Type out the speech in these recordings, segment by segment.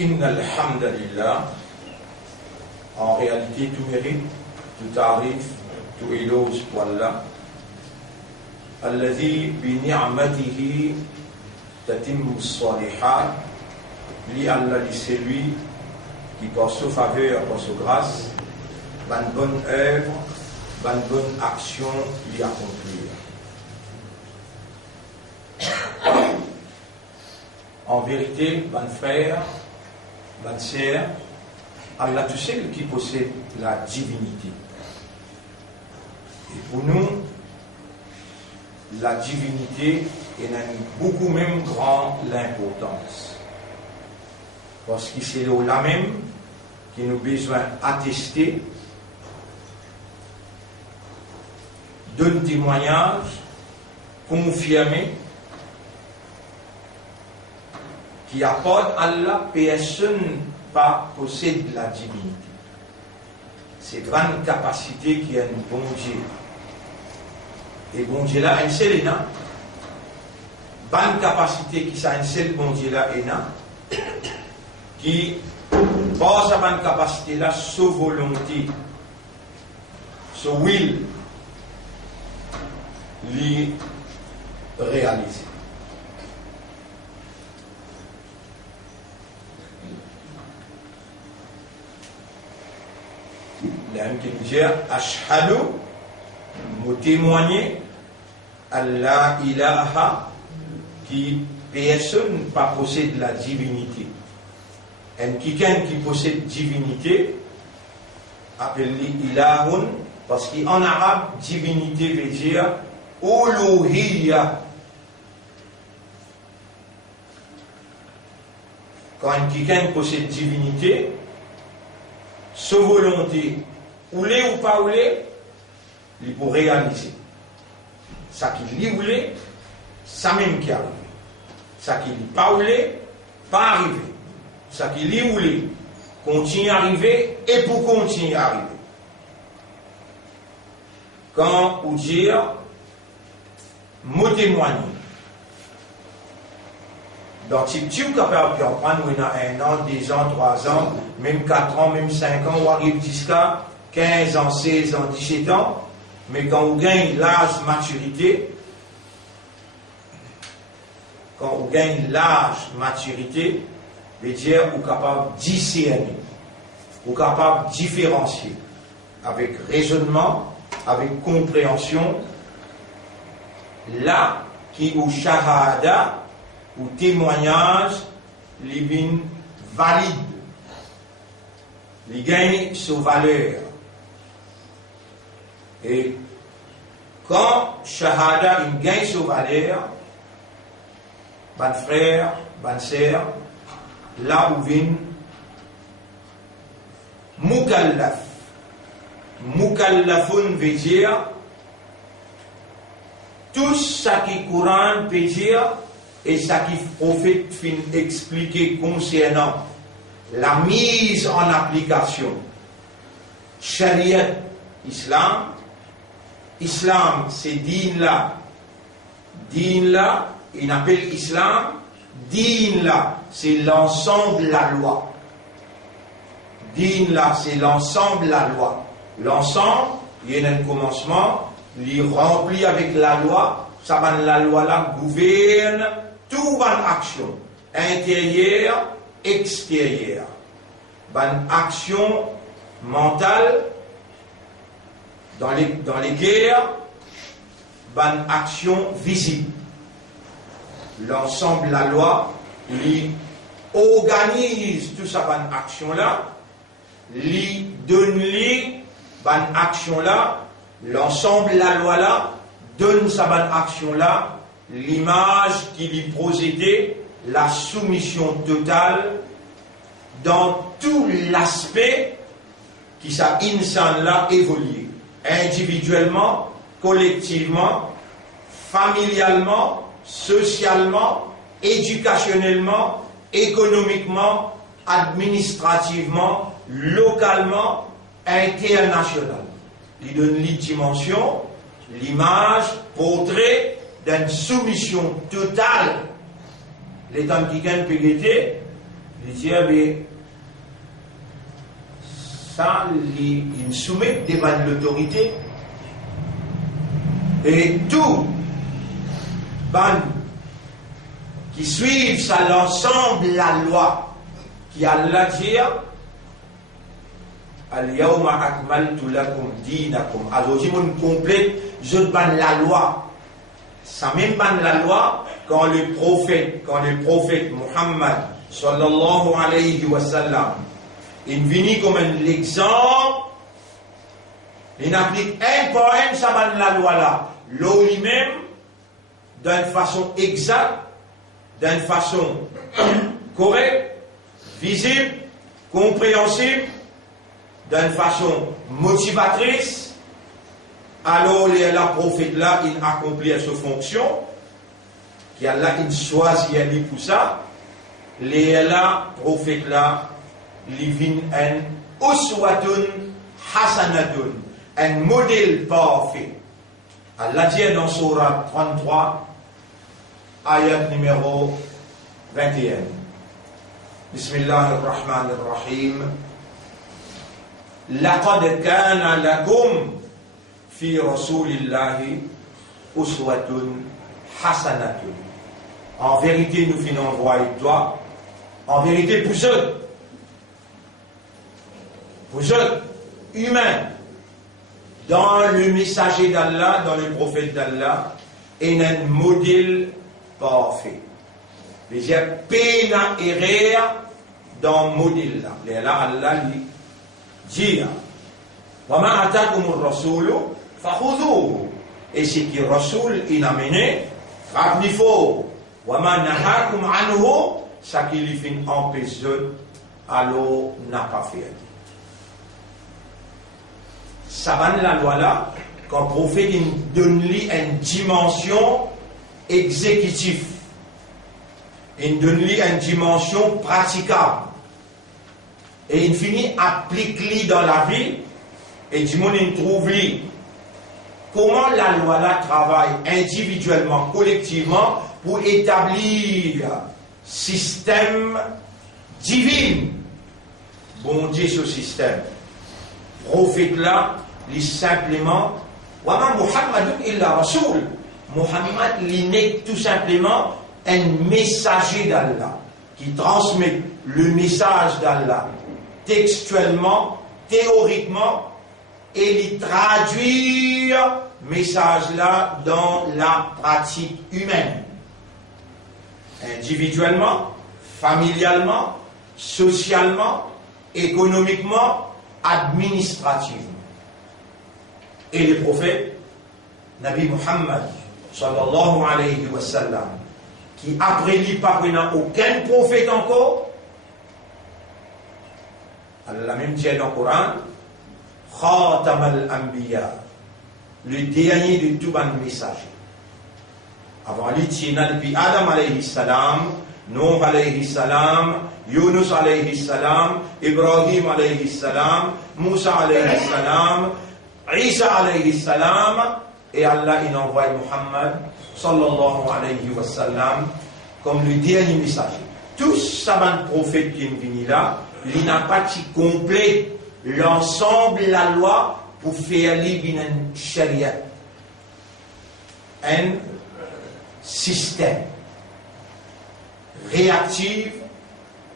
Inna alhamdulillah, en réalité tout mérite, tout tarif, tout éloge pour Allah. Alladhi bi ni'matihi tatimmu as-salihat, li Allah li c'est lui qui par sa faveur, par sa grâce, ban bonne œuvre, ban bonne action lui accomplir. En vérité, ban frère, ban sœur, Allah tout seul qui possède la divinité. Et pour nous, la divinité elle a beaucoup même grand l'importance. Parce que c'est là même qui nous besoin attester d'un témoignage confirmé qui apporte à Allah personne pas possède la divinité. C'est grande capacité qui a un bon Dieu. Et bon Dieu là, un seul est là. Bonne capacité qui a un seul bon Dieu là est là. Qui, par sa bonne capacité là, sa volonté, sa will, l'y réaliser. L'homme qui nous dit Ashhadu, nous témoigner Allah ilaha, qui personne pas possède la divinité. Et quelqu'un qui possède divinité appelle-lui ilahun, parce qu'en arabe, divinité veut dire uluhiyya. Quand quelqu'un possède divinité, sa volonté, ou l'est ou pas ou l'est, il peut réaliser. Ça qui l'est ou l'est, ça même qui arrive. Ça qui l'est pas ou l'est, pas arrivé. Ça qui l'est ou l'est, continue à arriver et pour continuer à arriver. Quand on dit, mot témoigner, donc, si tu es capable de prendre un an, 2 ans, 3 ans, même 4 ans, même 5 ans, ou arrive jusqu'à 15 ans, 16 ans, 17 ans, mais quand on gagne l'âge maturité, veut dire qu'on est capable de discerner, on est capable de différencier, avec raisonnement, avec compréhension, là, qui ou shahada, ou témoignage, les bin valide, les gagne sa valeur. Et quand shahada il gagne sa valeur, ban frère, ban sœur, là où vient mukallaf. Mukallafun veut dire tout ça qui courant veut dire et ça qui prophète fin expliquer concernant la mise en application Shariat Islam. Islam c'est din là, il appelle Islam, din là c'est l'ensemble de la loi. Din là c'est l'ensemble de la loi. L'ensemble, il y a un commencement, il remplit avec la loi, ça va la loi là gouverne toute bonne action, intérieure, extérieure. Bonne action mentale, dans les guerres, bonne action visible. L'ensemble de la loi, il organise toute sa bonne action là, il donne bonne action là, l'ensemble de la loi là, donne sa bonne action là, l'image qui lui procédait, la soumission totale dans tout l'aspect qui sa insan là évolue, individuellement, collectivement, familialement, socialement, éducationnellement, économiquement, administrativement, localement, international. Il donne les dimensions, l'image, portrait d'une soumission totale. Les temps qui gagnent PGT, Il dit, mais ça, il soumet devant l'autorité. Et tout ban qui suivent ça l'ensemble la loi qui Allah dit Al-yawma akmaltu lakum dinakum. Aujourd'hui, on complète, je ban la loi. Ça même ban la loi quand le prophète Muhammad sallallahu alayhi wa sallam, il vient comme un exemple, il applique un par un, ça ban la loi là. L'eau lui-même, d'une façon exacte, d'une façon correcte, visible, compréhensible, d'une façon motivatrice, alors le prophète là, il accomplit sa fonction, qui a là, il choisit lui pour ça, le prophète là, il vient un uswatun hasanatun, un modèle parfait. Allah dit dans Surah 33, ayat numéro 21. Bismillahirrahmanirrahim. لقد كان لكم في رسول الله أسوة حسنة. En vérité, nous finons envoyer toi. En vérité, pour eux, humains, dans le messager d'Allah, dans le prophète d'Allah, est un modèle parfait. Mais j'ai peine à errer dans le modèle là. Là, Allah dit, dit, وَمَا أَتَاكُمُ الرَّسُولُ فَخُذُوهُ. Et ce qui Rasoul il a mené, rappelez-vous, وَمَا نَهَاكُمْ عَنْهُ, ce qui lui fait empêcher, alors n'a pas fait. Ça va la loi là, quand le prophète donne lui une dimension exécutive, il donne lui une dimension praticable, et il finit applique-lui dans la vie, et du monde il trouve lui comment la loi là travaille individuellement, collectivement, pour établir système divin. Bon Dieu ce système. Prophète là, il simplement, Wama Muhammadun illa Rasoul. Muhammad, il n'est tout simplement un messager d'Allah qui transmet le message d'Allah textuellement, théoriquement, et il traduit le message là dans la pratique humaine. Individuellement, familialement, socialement, économiquement, administrativement. Et les prophètes, Nabi Muhammad sallallahu alayhi wa sallam, qui après lui parvenant aucun prophète encore, Allah même dit dans le Coran, Khatam al-Anbiya, le dernier de tout les messagers. Avant lui, il y a depuis Adam alayhi salam, Nuh alayhi salam, Yunus alayhi salam, Ibrahim alayhi salam, Moussa alayhi salam, Isa alayhi salam, et Allah il envoie Muhammad sallallahu alayhi wa sallam comme le dernier messager. Tous savants prophètes qui sont venus là, il n'a pas complet l'ensemble de la loi pour faire une charia, un système réactif,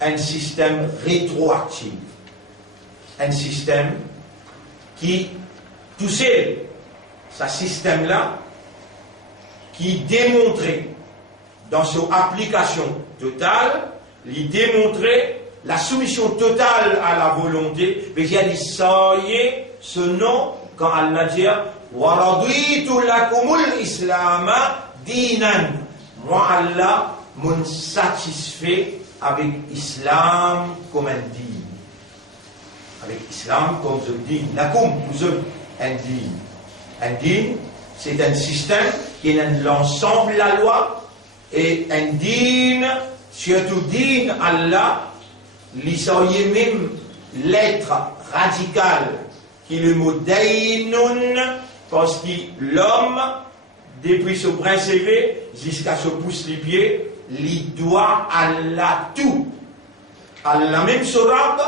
un système rétroactif, un système qui, tout seul, ce système-là, qui démontrait dans son application totale, il démontrait la soumission totale à la volonté, mais j'ai dit ça y est, ce nom, quand Allah dit وَرَضِيتُ لَكُمُ الْإِسْلَامَ دِينًا. Moi, Allah, m'en satisfait avec l'islam comme un dîne. Avec l'islam comme un dîne. Lakum, vous êtes un dîne. Un dîne, c'est un système qui est l'ensemble de la loi, et un dîne, surtout dîne Allah, l'israël même l'être radical qui est le mot daïnoun, parce que l'homme depuis ce brin élevé jusqu'à ce pouce les pieds, il doit Allah tout. Allah même sur Rab,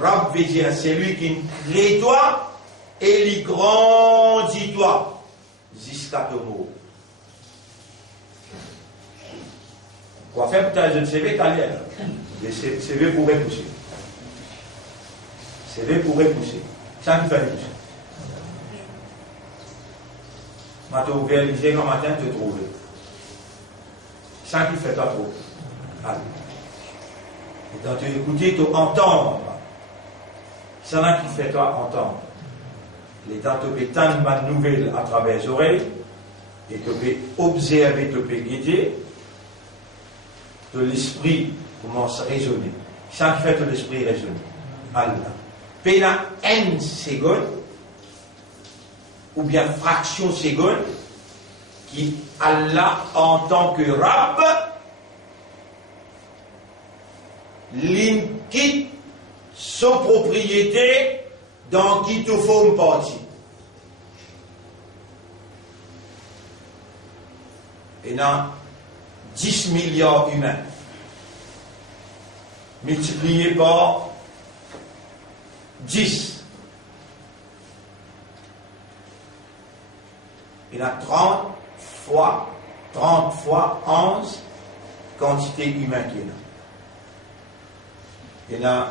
Rab veut dire c'est lui qui crée toi et il grandit toi jusqu'à ton mot. Quoi faire pour ta CV carrière? Le CV pour repousser. CV pour repousser. Ça qui fait repousser. Ma t'as ouvert les yeux le matin, te trouver. Ça qui fait toi trop. Allez. Et quand tu écoutes, tu entends. C'est là qui fait toi entendre. Les temps tu peux tendre ma nouvelle à travers les oreilles, et tu peux observer, tu peux guider, de l'esprit commence à raisonner. C'est ça qui fait que l'esprit raisonne. Allah. Puis la n seconde, ou bien fraction seconde, qui Allah en tant que Rab, l'inquiète son propriété dans qui te forme partie. Et dans 10 milliards humains, multiplié par 10. Il y a 30 fois 11 quantité humaine qu'il y a. Il y a,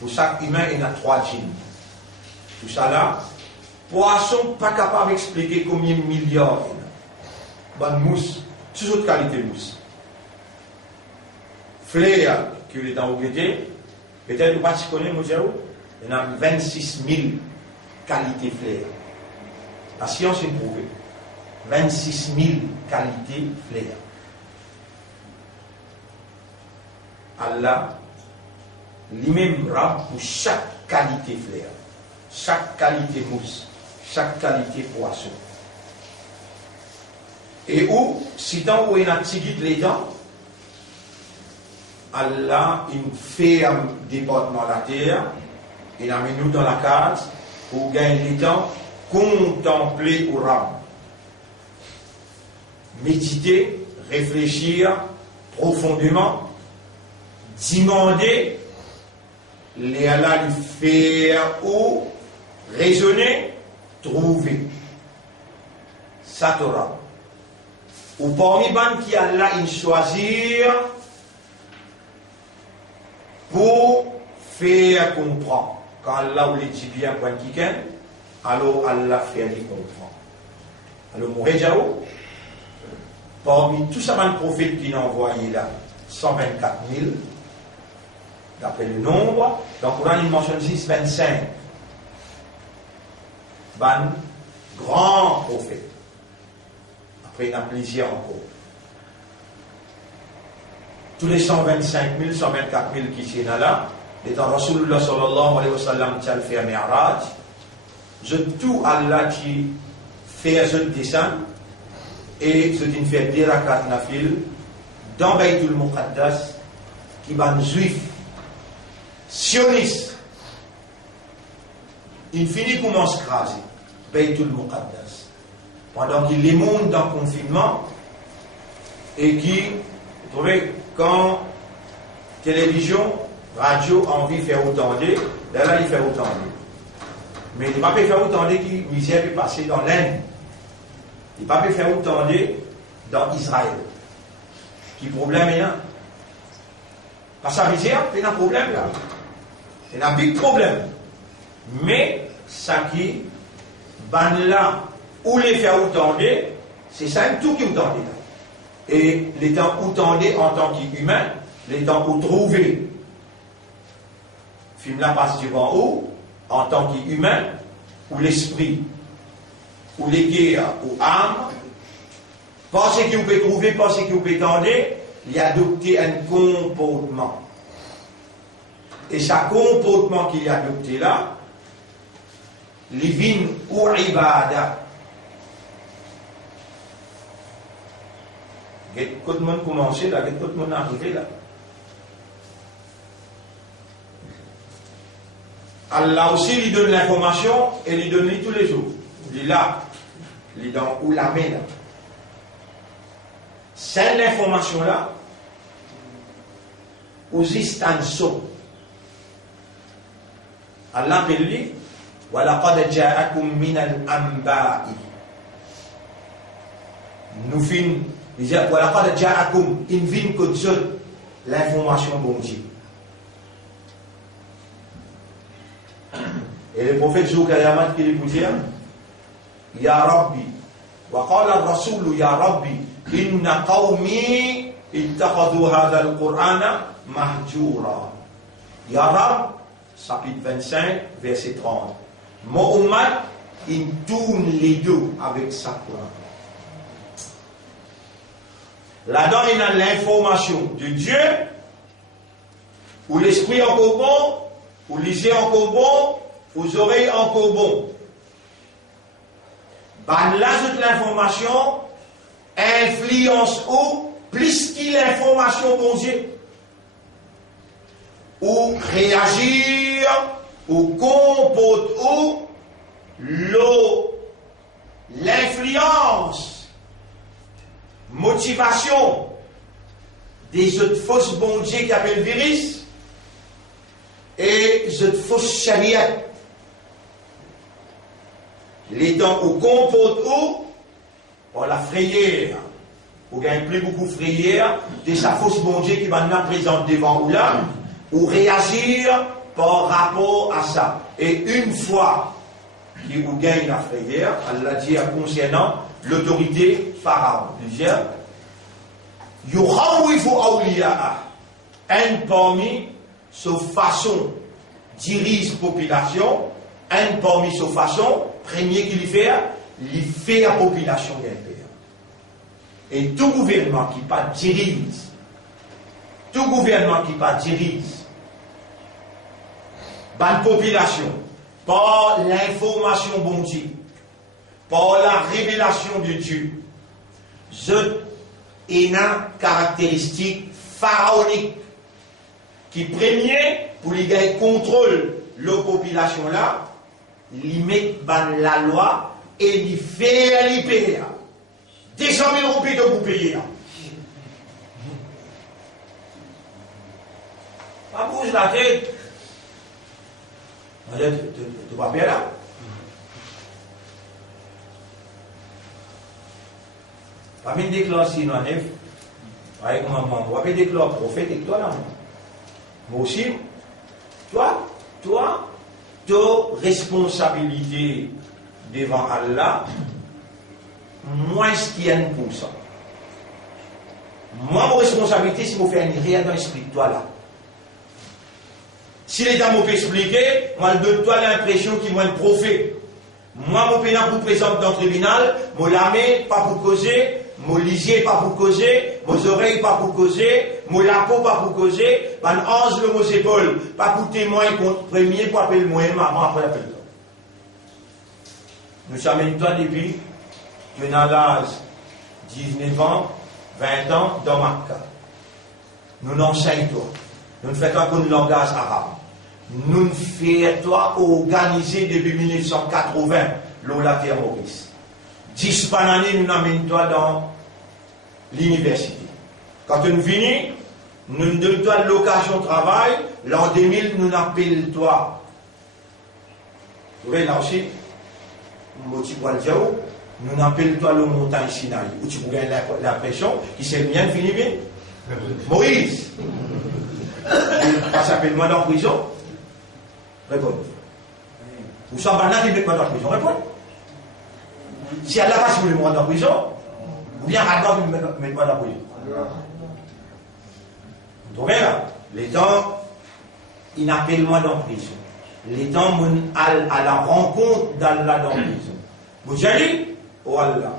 pour chaque humain, il y a 3 djinns. Tout ça là, poisson pas capable d'expliquer combien de milliards il y a. Bonne mousse, toutes autres qualités de mousse. Flair, qui est dans le guédé, peut-être que vous connaissez, il y a 26 000 qualités flair. La science est prouvée. 26 000 qualités flair. Allah, lui-même rab pour chaque qualité flair, chaque qualité mousse, chaque qualité poisson. Et où, si tant où il y a les dents, Allah, il fait un département de la terre, il a mis nous dans la case pour gagner les temps, contempler au rab. Méditer, réfléchir profondément, demander, les Allah lui faire ou raisonner, trouver. Ça t'aura. Ou parmi les qui Allah il choisir pour faire comprendre. Quand Allah vous dit bien pour quelqu'un, alors Allah fait lui comprendre. Alors Mouréjaou, parmi tous ces prophètes qui l'ont envoyé là, 124 000, d'après le nombre, donc Coran il mentionne 6, 25. Ban grand prophète. Après, il y en a plusieurs encore. Tous les 125 000, 124 000 qui sont là, étant Rasulullah sallallahu alayhi wa sallam qui a fait un mi'raj, je tout Allah qui fait un descend et je dis fait des rakat nafil dans Baytul Muqaddas qui ban juif sioniste il finit commence à craser Baytul Muqaddas pendant qu'il les monte dans le confinement et qui vous trouvez quand télévision radio a envie de faire autant de là il fait autant de mais il ne peut pas faire autant de qui misère est passée dans l'Inde il ne peut pas faire autant de dans Israël qui problème est là parce que la misère il y a un problème là il y a un big problème mais ça qui ban là où les faire autant de c'est ça tout qui autant de et les temps autant de en tant qu'humain les temps où trouver film là passe devant où en tant qu'humain ou l'esprit ou les guerres ou âme pensez que vous pouvez trouver pensez que vous pouvez tendre il y a adopté un comportement et ce comportement qu'il a adopté là livin ou ibada tout le monde commencé là tout le monde arrivé là Allah aussi lui donne l'information et lui donne tous les jours. Il est là. Il est dans où la main là. C'est l'information là. usistanso. Allah dit وَلَقَدْ جَاءَكُمْ مِنَ الْأَنْبَاءِ. Nous fin, il dit وَلَقَدْ جَاءَكُمْ, in vin que Dieu l'information bon Dieu. Et le prophète Zoukayamat qui lui dit Ya Rabbi, wa qala ar-rasul Ya Rabbi, inna qawmi ittakhadhu hadha al-Qur'ana mahjura. Ya Rab, chapitre 25, verset 30. Mon ummat, il tourne les deux avec sa Qur'an. Là-dedans, il y a l'information de Dieu, où l'esprit encore bon, où les yeux encore bon, aux oreilles encore bon. Ben là, toute l'information influence ou plus qu'il l'information bon Dieu. Ou réagir, ou comporter, ou l'influence, motivation des autres fausses bon Dieu qui appellent virus et des autres fausses chariettes. Les temps où comporte où on la frayère, ou gagne plus beaucoup frayère de sa fausse bon Dieu qui va nous présenter devant ou là, ou réagir par rapport à ça. Et une fois qu'il vous gagne la frayère, Allah dit concernant l'autorité pharaon. Il dit Yuhawifu awliya'a, un parmi sa façon dirige population, un parmi sa façon premier qu'il fait la population d'un pays. Et tout gouvernement qui pas dirige, la population, par l'information bon Dieu, par la révélation de Dieu, c'est une caractéristique pharaonique qui premier pour les gars contrôle la population là, il met la loi et il fait les payer. 200 000 roupies de vous payer. Pas bouge la tête. Tu vas bien là. Pas me déclare si nous en est. Avec maman, on va me déclarer prophète et toi là. Moi aussi, toi, ta responsabilité devant Allah, moins ce qu'il y a pour ça. Moi, mon responsabilité, c'est de faire une rien dans l'esprit de toi là. Si l'État m'a expliqué, moi, je donne toi l'impression qu'il m'a un prophète. Moi, mon pénal pour présenter dans le tribunal, mon lamé, pas pour causer, mon lisier, pas pour causer, mon oreille, pas pour causer, mon lapeau, pas pour causer, mon ange, le mot épaule, pas pour témoin contre premier, pour appeler moi, maman, après appeler toi. Nous sommes toi depuis que nous avons l'âge 19 ans, 20 ans, dans Makka. Nous n'enseignons toi. Nous ne faisons pas de langage arabe. Nous ne faisons toi organiser depuis 1980 l'Ola Maurice. 10 années, nous n'amènons toi dans l'université. Quand nous venons, nous nous donnons toi l'occasion de travail. L'an 2000, nous n'appelons toi. Vous voyez là aussi, nous n'appelons toi le montagne Sinaï. Où tu gagnes l'impression qu'il s'est bien fini bien. Moïse. Ça s'appelle moi dans prison. Réponds. Ou ça va qui met moi dans prison. Réponds. Si Allah va si vous le mettre en prison, ou bien Allah vous met moi dans prison. Vous trouvez là? Les temps, il n'appelle moi dans prison. Les temps, à la rencontre d'Allah dans prison. Vous allez, oh Allah.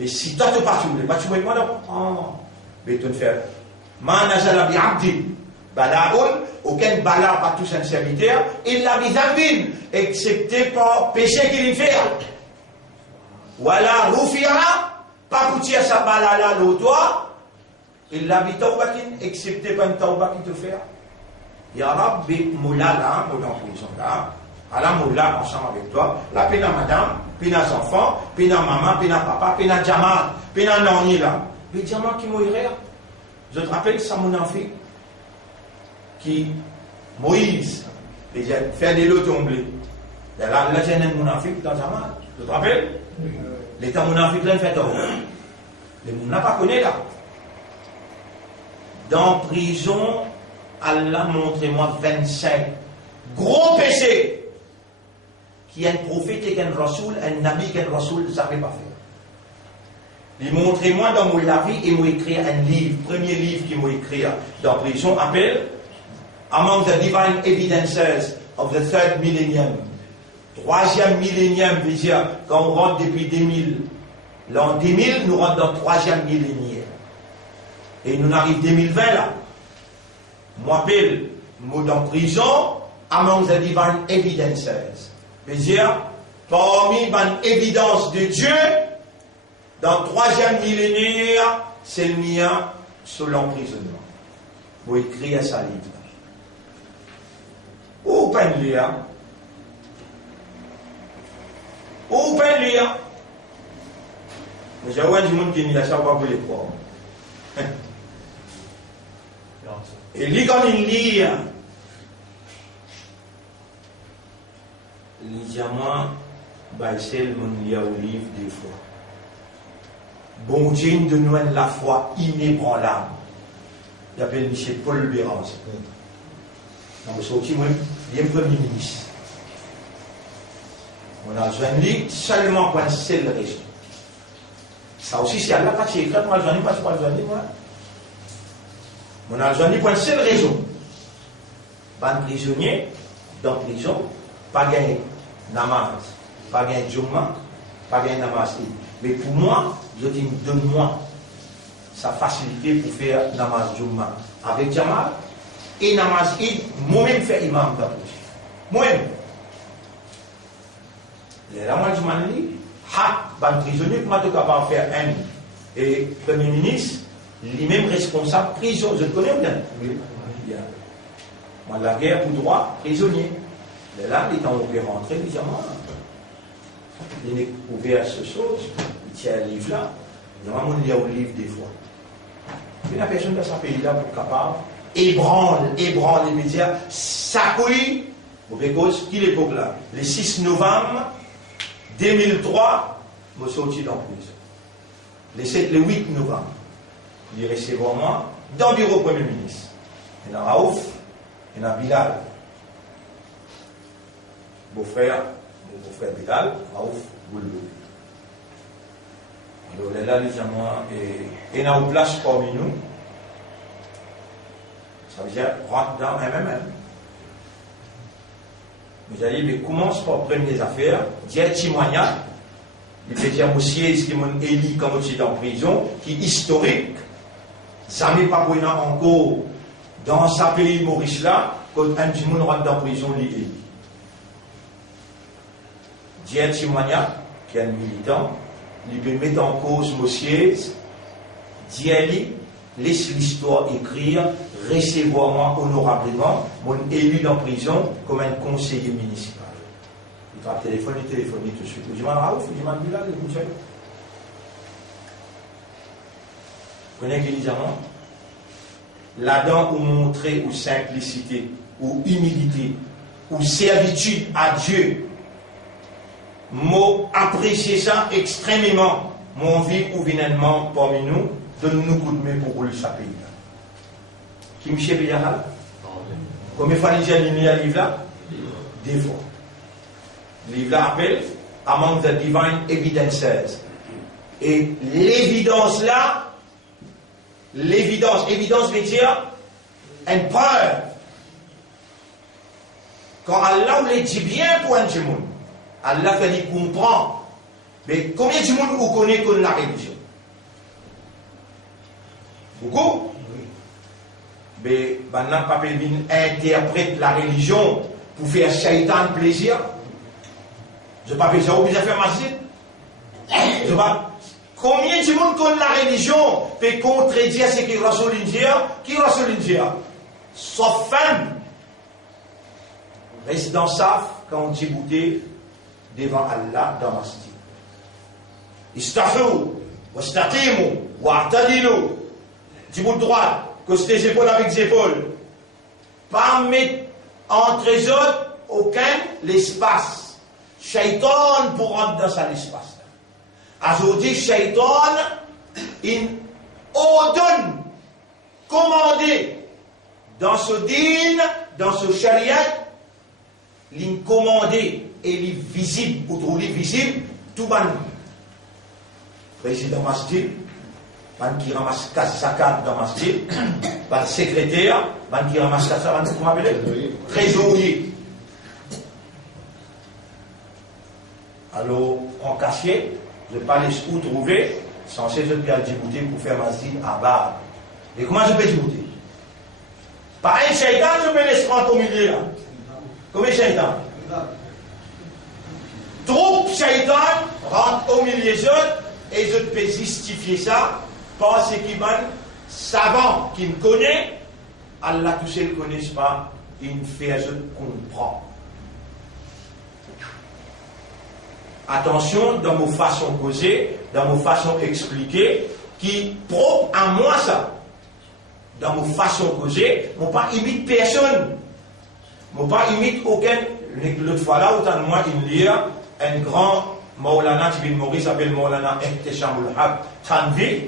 Et si toi tu pars, tu ne mets moi dans prison. Mais tu ne fais. Ma nazala bi abdi balaun, aucun bala pas tout un serviteur, il l'a mis à vide, excepté par péché qu'il fait. Voilà, Roufiara, pas pour tirer sa bala là, l'autre toit, il l'a mis taubakin, excepté par une tauba qui te fait. Ya Rabbi, moula là, moula en prison là, à la moula ensemble avec toi, la pena madame, pena enfants, pena maman, pena papa, pena Jamal, pena nani là. Mais Jamal qui mourrait. Je te rappelle, ça mon enfant, qui, Moïse, il a fait de l'eau tomber. Là, j'ai un mounafik dans sa main. Tu te rappelles? L'état mounafik, là, il fait tomber. Les mounafik n'a pas connu là. Dans prison, Allah montre-moi 25 gros péchés qui un prophète et un rasoul, un nabi et un rasoul ne savaient pas faire. Il montre-moi dans mon vie et m'a écrit un livre, premier livre qu'il m'a écrit dans prison, appelle Among the Divine Evidences of the Third Millennium. Troisième millénium, veut dire, quand on rentre depuis 2000, l'an 2000, nous rentrons dans le troisième millénaire. Et nous arrivons 2020 là. Moi, appelle, mot dans prison, among the divine evidences. Veut dire, parmi les évidences de Dieu, dans le troisième millénaire, c'est le mien sur l'emprisonnement. Vous écrivez sa livre. Où pas le lire? Où pas le lire? Mais j'ai vu du monde qui n'y a pas pour les croire. Et lui, quand il lit, il dit à moi, c'est le monde lit au livre des fois. Bon Dieu de nous la foi inébranlable. Il appelle M. Paul Bérance. Dans le sorti, moi, il est premier ministre. On a besoin de lui seulement pour une seule raison. Ça aussi, c'est Allah qui écrit, moi, je n'ai pas besoin de lui, moi. On a besoin de lui pour une seule raison. Pas de prisonnier, dans la prison, pas gagner namaz, pas gagner Jumma, pas gagner namaz. Mais pour moi, je dis, donne-moi sa facilité pour faire namaz Jumma avec Jamal et namaz Eid, moi-même faire imam dans la prison. Moi-même. Là, moi, je m'en dis, ban prisonnier, comment tu es capable de faire un et Premier ministre, lui-même responsable prison. Je le connais bien. Oui. Bien. Moi, la guerre pour droit, prisonnier. Là, il est en ouvert rentrer, il dit, moi, il est ouvert ce chose, il tient un livre là, il dit, moi, il y a au livre des fois. Il y a personne dans ce pays-là pour capable, ébranle les médias, s'accouille, au Bécos, qui l'époque là, le 6 novembre 2003, je suis sorti dans la prison. Le 8 novembre, il recevoir moi dans le bureau Premier ministre. Il y a Raouf, il y a Bilal. Mon beau-frère Bilal, Raouf, Boulbou. Alors là, les gens, et il y a une place parmi nous. Ça veut dire, rentre dans un MMM. Vous allez, mais commence par prendre des affaires, dire témoignage. Il peut dire aussi, ce qui m'a élu comme aussi en prison, qui est historique. Ça n'est pas pour encore dans ce pays Maurice là, quand un petit monde rentre dans la prison, il est élu. Dire témoignage, qui est un militant, il peut mettre en cause monsieur, dire laisse l'histoire écrire, recevoir-moi honorablement, mon élu dans la prison comme un conseiller municipal. Il va téléphoner tout de suite. Je dis, Raouf, je dis, Bilal, vous connaissez qui dit avant? Là-dedans, où montrer ou simplicité, ou humilité, ou servitude à Dieu, mot apprécier ça extrêmement, mon vie ou vinement parmi nous, donne-nous coup de main pour rouler sa pays. Qui me chève Yahal? Combien de fois il y a un livre là? Des fois. Le livre là appelle Among the Divine Evidences. Et l'évidence là, évidence veut dire une preuve. Quand Allah le dit bien pour un monde, Allah fait comprendre. Mais combien de monde vous connaissez que la religion? Beaucoup? Oui. Mais maintenant, Papa interprète la religion pour faire shaitan plaisir. Je ne sais pas, j'ai obligé de faire masjid. Je pas. Combien de monde connaît la religion peut contredire ce qui Rasoul qui Rasoul India? Sauf femme. Reste dans saf quand on dit bouter devant Allah dans masjid. Istaghfiru, wastaqimu, wa'tadilu. Du bout droit, que c'est tes épaules avec les épaules. pas mettre entre eux autres aucun l'espace. Shaitan pour rentrer dans cet espace. Aujourd'hui, Shaitan, il ordonne, commandé, dans ce din, dans ce chariot, il commandé et il est visible, ou trouvé visible, tout le monde. Président masjid, man qui ramasse casse zakat dans masjid, man secrétaire, man qui ramasse casse zakat, comment on appelle? Trésorier. Alors, en cachet, je ne pas les où trouver, censé je peux aller Djibouti pour faire masjid à Bar. Et comment je peux Djibouti? Par un shaitan, je peux les rentrer au milieu là. Combien de shaitan? Troupe shaitan rentre au milieu des autres et je peux justifier ça parce qu'il y a un savant qui me connaît, Allah tout seul ne connaît pas, il me fait je comprends. Attention dans mon façon causer, dans mon façon expliquer, qui propre à moi ça. Dans mon façon causer, je ne pas imite personne. Je ne pas imite aucun. L'autre fois là, autant de moi, il lit un grand Maulana qui vient de mourir, s'appelle Maulana Ihteshamul Haq Tanvi.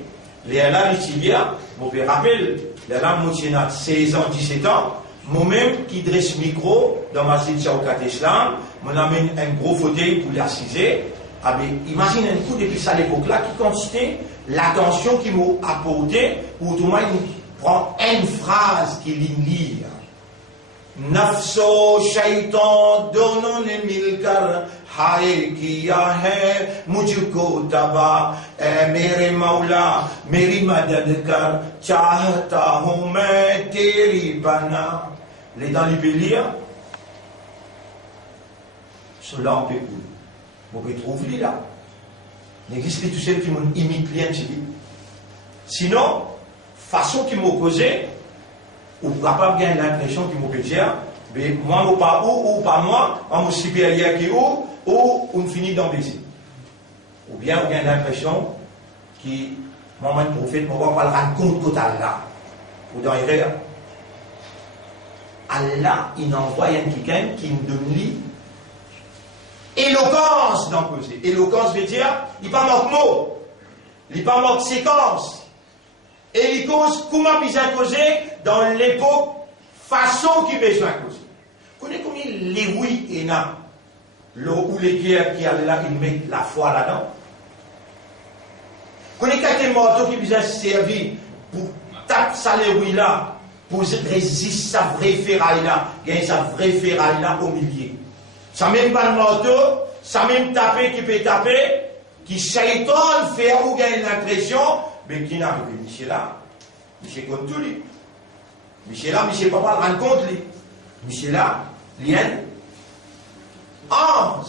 Léala Litilia, je me rappelle, Léala Moutina, 16 ans, 17 ans, moi-même qui dresse micro dans ma site Shawkat Islam, on amène un gros fauteuil pour l'assiser. Ah ben, imagine un coup depuis ça à l'époque-là qui consistait l'attention qu'il m'a apporté, ou tout le monde prend une phrase qu'il lit. Nafso shaitan donon ne milkar haye kiya hai mujhko taba mere maula meri madad kar chahta hu main teri bana. Les dans les béliers, cela on peut cool. On peut trouver là. N'existe tout seul qui m'imite rien. Sinon, façon qui m'a causé, ou capable de gagner l'impression qui m'a dire, mais moi, ou pas ou pas moi, mon supérieur qui ou on finit dans baiser. Ou bien on gagne l'impression que moi, le prophète, on va pas le rendre compte côté Allah. Ou dans les rêves. Allah, il envoie quelqu'un qui me donne lui éloquence dans le causer. Éloquence veut dire, il pas manque mot, il pas manque séquence. Et il cause comment besoin causer dans l'époque, façon qu'il besoin causer. Vous connaissez combien les oui et non, ou les guerres qui allaient là, ils mettent la foi là-dedans. Vous connaissez quelques morceaux qui besoin servir pour taper ça les oui là, pour résister sa vraie ferraille là, gagner sa vraie ferraille là au milieu. Ça même pas le marteau, ça même taper qui peut taper, qui shaitan fait ou gagne l'impression, mais qui n'a pas Michel là, Michel compte tout lui. Michel là, Michel pas rendre compte lui. Michel là, lien, ange,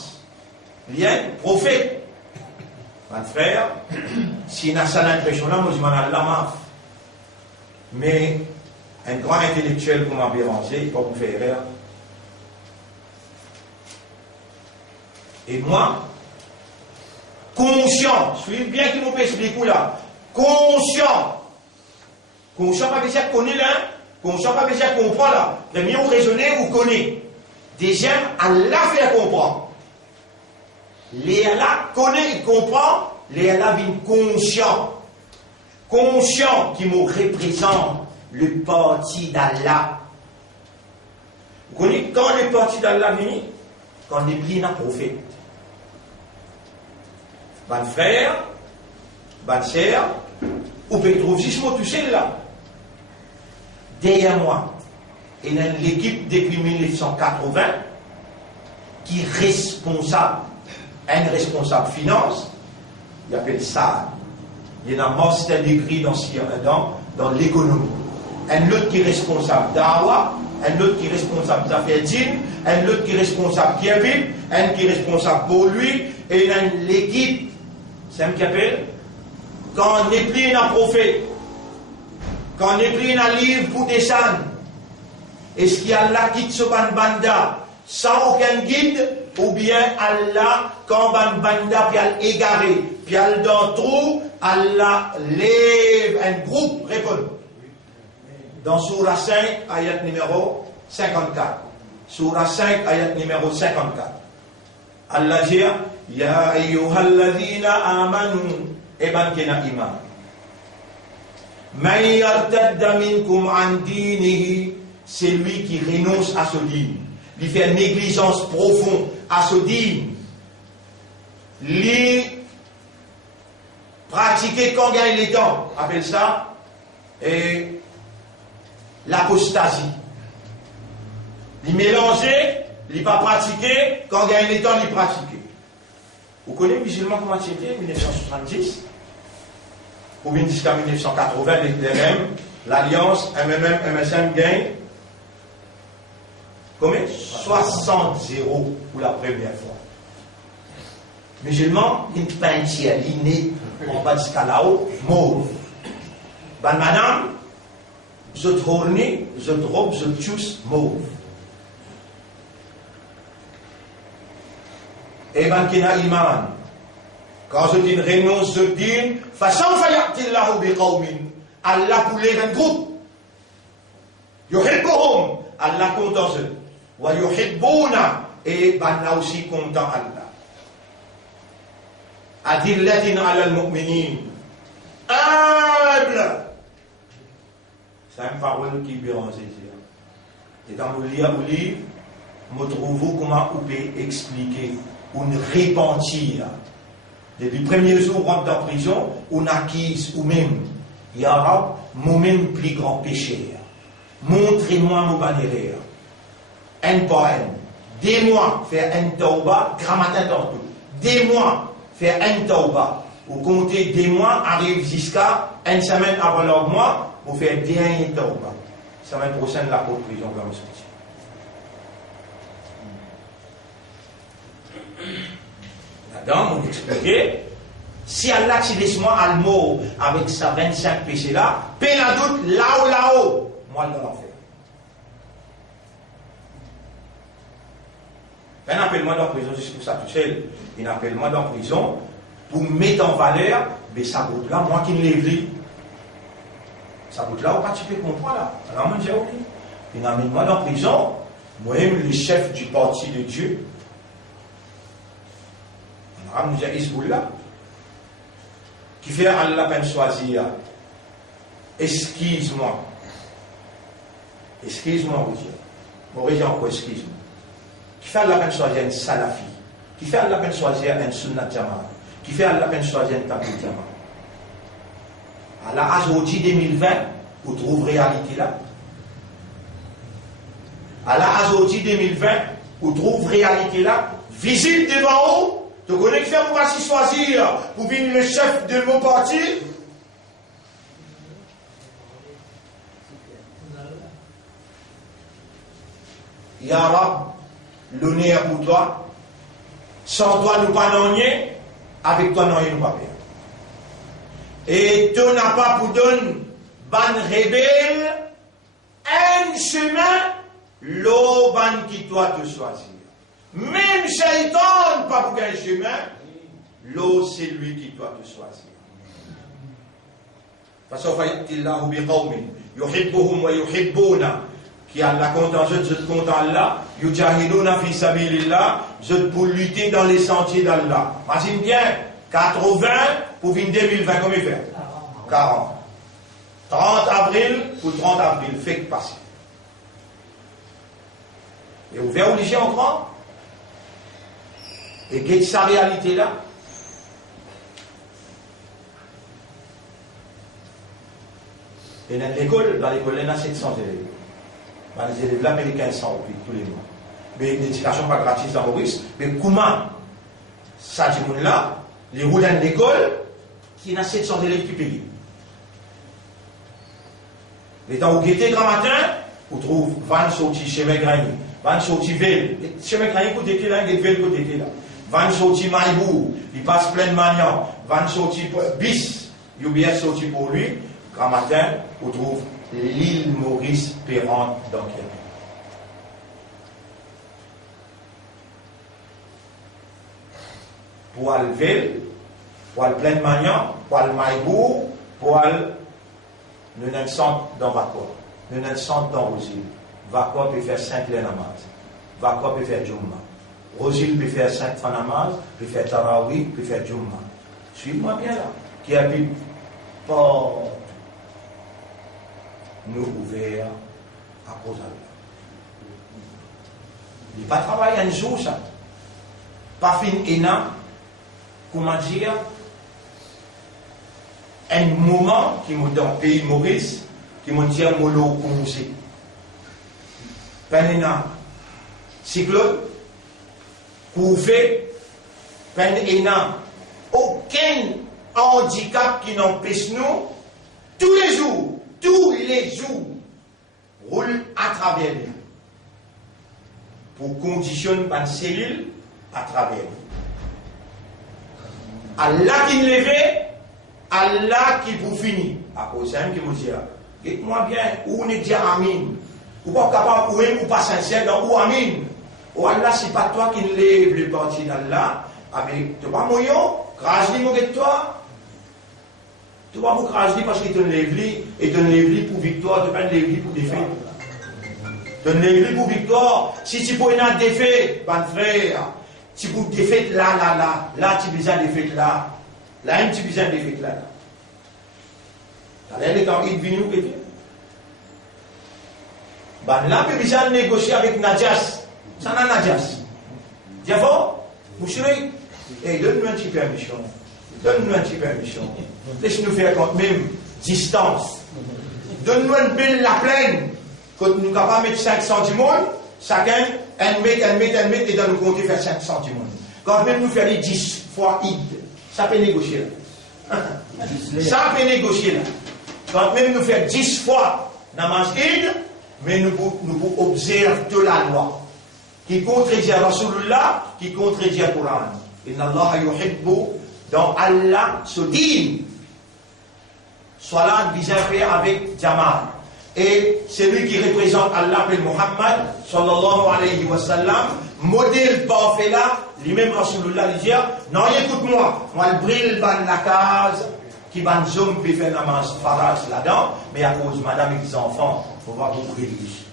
lien, prophète. Mon frère, s'il a ça l'impression là, moi je m'en ai la maf. Mais un grand intellectuel comme Béranger, il ne peut pas vous faire erreur. Et moi, conscient, je suis bien qu'il m'ont expliqué là, conscient pas besoin de connaître là, conscient pas besoin de comprendre là, mais mieux raisonner ou connaître. Déjà, Allah fait comprendre. Allah connaît, il comprend, Allah vient conscient. Conscient qui me représente le parti d'Allah. Vous connaissez quand le parti d'Allah vient? Quand on est pris un prophète. Bon frère, bonne sœur, vous pouvez trouver ce mot tout seul là. Derrière moi, il y a l'équipe depuis 1980 qui est responsable, un responsable finance, il appelle ça, il y a un master degree dans l'économie. Un autre qui est responsable d'Awa, un autre qui est responsable d'affaires d'île, un autre qui est responsable de Kevin, un qui est responsable pour lui, et il y a l'équipe. C'est un qui appelle, quand on est pris un prophète, quand on est pris un livre pour descendre, est-ce qu'il y a Allah quitte ce banda sans aucun guide, ou bien Allah, quand banda puis elle égaré, puis elle dans le trou, Allah lève un groupe, répond. Dans Sourate 5, ayat numéro 54. Surah 5, ayat numéro 54. Allah dit, Ya ayyuhalladhina amanu, eban kena iman. Man yartadda minkum an dinihi, c'est lui qui renonce à ce dîme. Il fait négligence profonde à ce dîme. Lui pratiquer quand gagne les temps, appelle ça l'apostasie. Il mélanger, il pas pratiquer, quand gagne les temps, il pratiquer. Vous connaissez les musulmans comment c'était 1970 ou bien jusqu'à 1980, les LM, l'Alliance, MMM, MSM gagne combien 60-0 pour la première fois. Musulmans, une peinture, l'inné, en bas jusqu'à là-haut, mauve. Ben madame, je tourne, je robe, je tchuss, mauve. Et ben qui n'a iman. Quand je dis renonce, je dis, façon fayatillahu biqawmin. Allah pour les un groupe. Yuhibbuhum. Allah content eux. Wa yuhibbuna. Et ben là aussi content Allah. Adillatin ala al-mu'minin. Humble. C'est une parole qui est bien en saisir. Et dans le livre, me trouve comment vous pouvez expliquer ou ne repentir. Depuis le premier jour, on rentre en prison, on acquise ou même, il y aura mon-même plus grand péché. Montrez-moi mon bannière. Un par un. Des mois, faire un tauba, grammatin tantôt. Des mois, faire un tauba. Vous comptez des mois, arrive jusqu'à une semaine avant leur mois, vous faites bien un tauba. Semaine prochaine, la cour de prison va me sortir. Là-dedans, on expliquait, si Allah te laisse moi à le mot avec sa 25 péchés là, peine à doute là-haut, moi dans l'enfer. Ben appelle-moi dans la prison, c'est pour ça tout seul. Il appelle-moi dans la prison pour mettre en valeur, mais ça goûte là, moi qui ne l'ai vu. Ça goûte là, on pas tu peux comprendre là. Alors moi j'ai oublié. Il amène-moi dans la prison, moi-même le chef du parti de Dieu. Nous avons Hizbullah qui fait Allah peine choisir. Excuse-moi. Excuse-moi, vous dire. Vous voyez encore, excuse-moi. Qui fait Allah peine choisir un salafi. Qui fait Allah peine choisir un sunnat jamaat. Qui fait Allah peine choisir un tabou jamaat. Alors, aujourd'hui 2020, vous trouvez réalité là. Alors, aujourd'hui 2020, vous trouvez réalité là. Visite devant vous. Tu connais que faire pour ainsi choisir pour venir le chef de mon parti. Ya Rab, l'honneur pour toi. Sans toi, nous pas n'ennier. Avec toi, nous pas perdre. Et tu n'as pas pour donner ban rebelle un chemin, l'eau ban qui toi te choisir. Même Shaitan, pas pour un chemin, l'eau c'est lui qui doit te choisir. فسوف يأتي الله بقوم يحبهم ويحبون qui a la content, je te content Allah, yujahiduna fi sabilillah, je pour lutter dans les sentiers d'Allah. Imagine bien, 80 pour venir 2020, comment il fait 40. 30 avril pour 30 avril, fait que passer. Et vous verrez obligé en grand. Et quelle est sa réalité là? Et dans l'école, il y a 700 élèves. Les élèves là, il y a 1500 tous les mois. Mais l'éducation n'est pas gratuite dans Maurice. Mais comment ça dit là, les roues dans l'école, qui a 700 élèves qui payent. Les temps où il était grand matin, on trouve 20 sorties chez Megrani, 20 sorties Ville. Chez Megrani, côté là, il y a Ville côté là. 20 sorties Maïbou, il passe plein de maniants. 20 sorties bis, UBS sorties pour lui. Grand matin, on trouve l'île Maurice Perrante dans Québec. Pour le Ville, pour le plein de maniants, pour le Maïbou, pour le centre dans Vacor, le centre dans Rosier. va quoi peut faire 5 les namaz, va quoi peut faire Jumma. Rosil peut faire 5 fois namaz, peut faire Tarawih, peut faire Jumma. Suis-moi bien là. Qui a pu pas nous ouvrir à cause de lui. Il pas travailler un jour ça. Pas fin énorme, comment dire, un moment qui m'a dans le pays Maurice, qui m'a dit mon lot commencé. Peine cyclone, couvert, peine énorme, aucun handicap qui n'empêche nous, tous les jours, roule à travers nous. Pour conditionner une cellule à travers nous. Allah qui nous lève, Allah qui vous finit. À cause d'un qui me dit, dites-moi bien, où on est dit Amin. Ou pas capable, ou pas sincère, dans où Amin. Ou Allah, c'est pas toi qui lève le parti d'Allah. Avec, tu vas mouiller, grâce de toi. Tu vas vous cracher parce qu'il te lève et te lève pour victoire, tu vas te lève pour défaite. Te lève pour victoire. Si tu peux une défaite, mon frère, si vous défaite là, tu besoin de défaite là. Là, tu besoin de défaite là. Là, il est quand il vient nous péter. Ben là, tu besoin de négocier avec Nadjas. Ça n'a Nadjas. Diavo, vous savez, donne-nous un petit permission. Donne-nous un petit permission. Laisse-nous faire quand même distance. Donne-nous une belle la plaine. Quand nous sommes capables de mettre 500 du monde, chacun, un mètre, et dans nous compter faire 500 du monde. Quand même nous faire les 10 fois id, ça peut négocier là. Ça peut négocier là. Quand même nous faire 10 fois namaz id, mais nous pouvons observer de la loi. Qui contredit Rasulullah, qui contredit le Coran. Inna Allah yuhibbu, dans Allah se dit. Soit là, déjà fait avec Jamal. Et celui qui représente Allah, appelé Muhammad, sallallahu alayhi wa sallam, modèle parfait là, lui-même Rasulullah, il dit, non, écoute-moi, moi, le brille ban la case, qui ban zoom, puis fait namaz farage là-dedans, mais à cause madame et des enfants, il faut voir beaucoup d'église.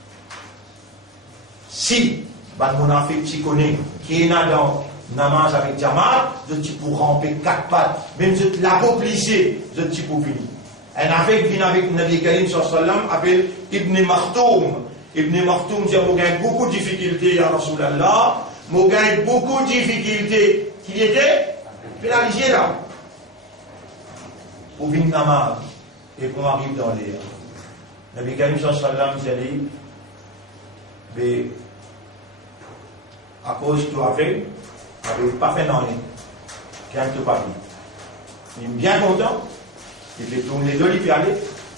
Si, ban mon enfant qui connaît, qui est dans namaz avec Jamal, je te pour ramper 4 pattes, même je te l'appliquer, je te pour venir. Un affaire qui vient avec Nabi Karim sallam appelle Ibn Maktoum. Ibn Maktoum dit qu'il a beaucoup de difficultés à Rasulallah, il a beaucoup de difficultés qui étaient pénalisées là. Pour venir namaz et pour arriver dans l'air. Nabi Karim sallam dit mais à cause de toi avec, il n'avait pas fait non rien. Quand tu parles. Il est bien content. Il fait tourner les deux, il fait aller.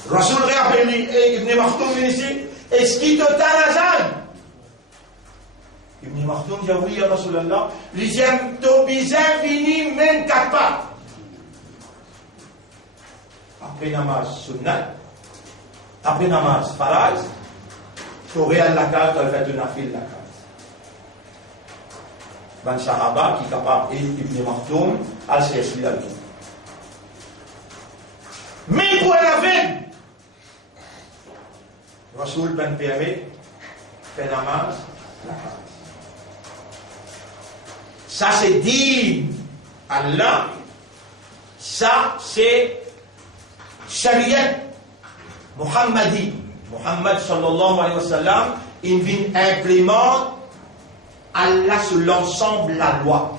Rasoul réappelle, Ibn Maktoum ici, est-ce qu'il te talazane? Ibn Maktoum dit oui, ya Rasulallah, il dit, to bizin fini, même 4 pas. Après namaz sunnat, après namaz faraj, il faut réaliser la carte, il fait une affaire la carte. Ben Sahaba qui est capable, Ibn Maktoum, al s'explique la vie. Mais pour la veine, Rasoul ben permet, fait namaz, la carte. Ça c'est digne Allah, ça c'est Shariat Muhammadi. Muhammad sallallahu alayhi wa sallam, il vient implémenter Allah sur l'ensemble de la loi.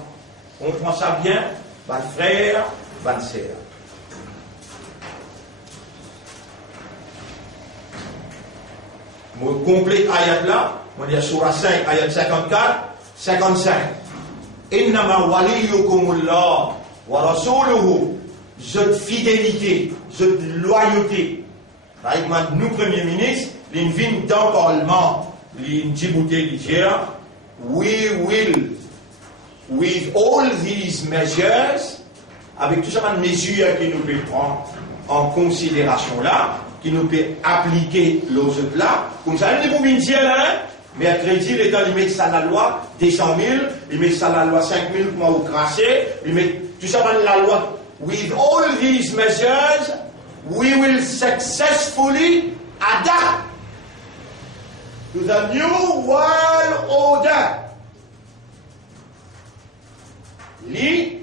On prend ça bien, van frère, van sœur. Je complète ayat là, on dit surah 5, ayat 54, 55. Innama waliyukumullah wa rasuluhu, cette fidélité, cette loyauté. Par exemple, nous, Premier ministre, nous venons dans le Parlement, nous Djibouti, we will, with all these measures, avec tout ça, les mesures qui nous peuvent prendre en considération là, qui nous peut appliquer l'autre là, comme ça, il n'est pas bien dire là, mais à crédit, l'État, il met ça à la loi, 200 000, il met ça à la loi 5 000, comment vous crassez, il met tout ça dans la loi. With all these measures, we will successfully adapt to the new world order. Li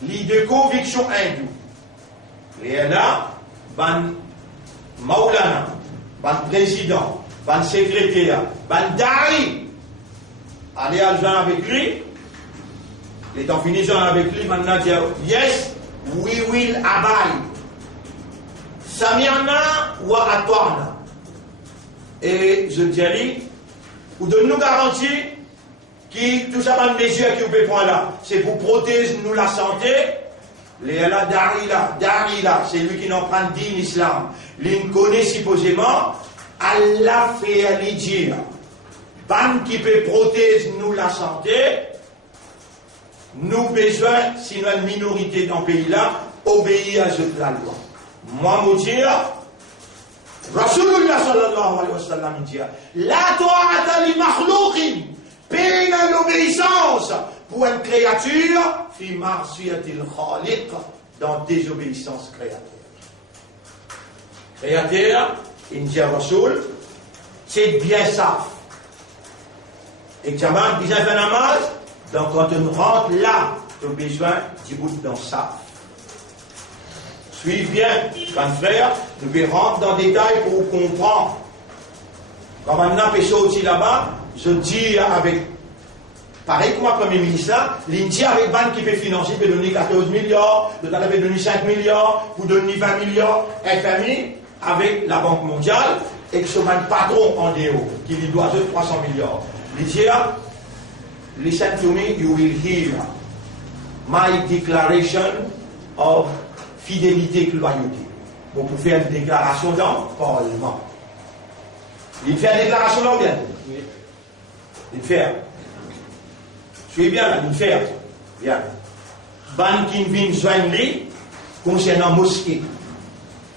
de conviction hindoue. Les là, ban Maulana, ban président, ban secrétaire, ban Dari, allez à Jean avec lui, les temps finis Jean avec lui, maintenant dire yes, we will abide. Samiana ou Atwana. Et je dirais, ou de nous garantir que tout ça, les mesures que vous pouvez prendre là, c'est pour protéger nous la santé. Les là, Dari là, c'est lui qui n'en prend dit l'islam. Il connaît supposément, Allah fait lui dire, ban qui peut protéger nous la santé, nous besoin, si nous une minorité dans le pays là, obéir à cette la loi. Moi, me dire, Rasulullah sallallahu alayhi wa sallam dit, la ta'ata li makhlouqin, peine l'obéissance pour une créature, fi marsiyatil khaliq, dans désobéissance créateur. Créateur, il dit Rasul, c'est bien ça. Et que j'avais bien fait namaz, donc quand on rentre là, tu as besoin d'y bout dans ça. Suivez bien, grand frère, nous allons rentrer dans le détail pour comprendre. Quand maintenant, je aussi là-bas, je dis avec, pareil que moi, Premier ministre, il dit avec banque qui peut financer, peut donner 14 milliards, de temps, peut donner 5 milliards, pour donner 20 milliards, FMI, avec la Banque mondiale, et que ce patron en déo, qui lui doit 300 milliards. Il dit, listen to me, you will hear my declaration of fidélité et loyauté. Bon, pour faire une déclaration dans le Parlement. Il fait une déclaration là ou bien? Oui. Il fait. Suivez bien là, il fait. Bien. Ban qui vient joindre lui concernant mosquée.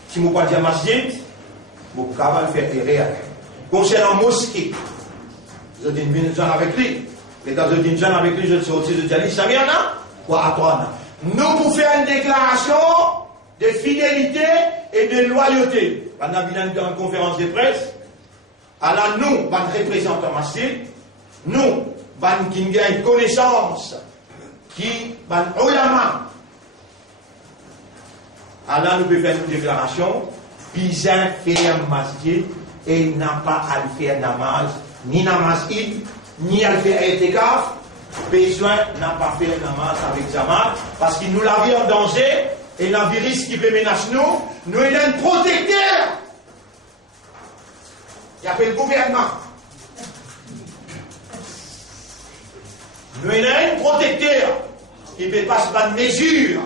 Si vous ne dire masjid, vous pouvez pas le faire errer. Concernant mosquée, je dis une joindre avec lui. Mais quand je dis une joindre avec lui, je suis sorti de Djali, ça vient là? Quoi à toi? Nous pouvons faire une déclaration de fidélité et de loyauté. Pendant une conférence de presse, alors nous, nous représentons masjid, nous, qui avons une connaissance, qui, ulama, alors nous pouvons faire une déclaration, bizarre faire masjid et n'a pas à le faire namaz, ni namaz id, ni à le faire etekaf, besoin n'a pas fait namaz avec Zamat, parce qu'il nous l'a vu en danger, et le virus qui peut menacer nous, nous avons un protecteur. Il appelle le gouvernement. Nous avons un protecteur qui ne peut pas se prendre mesure.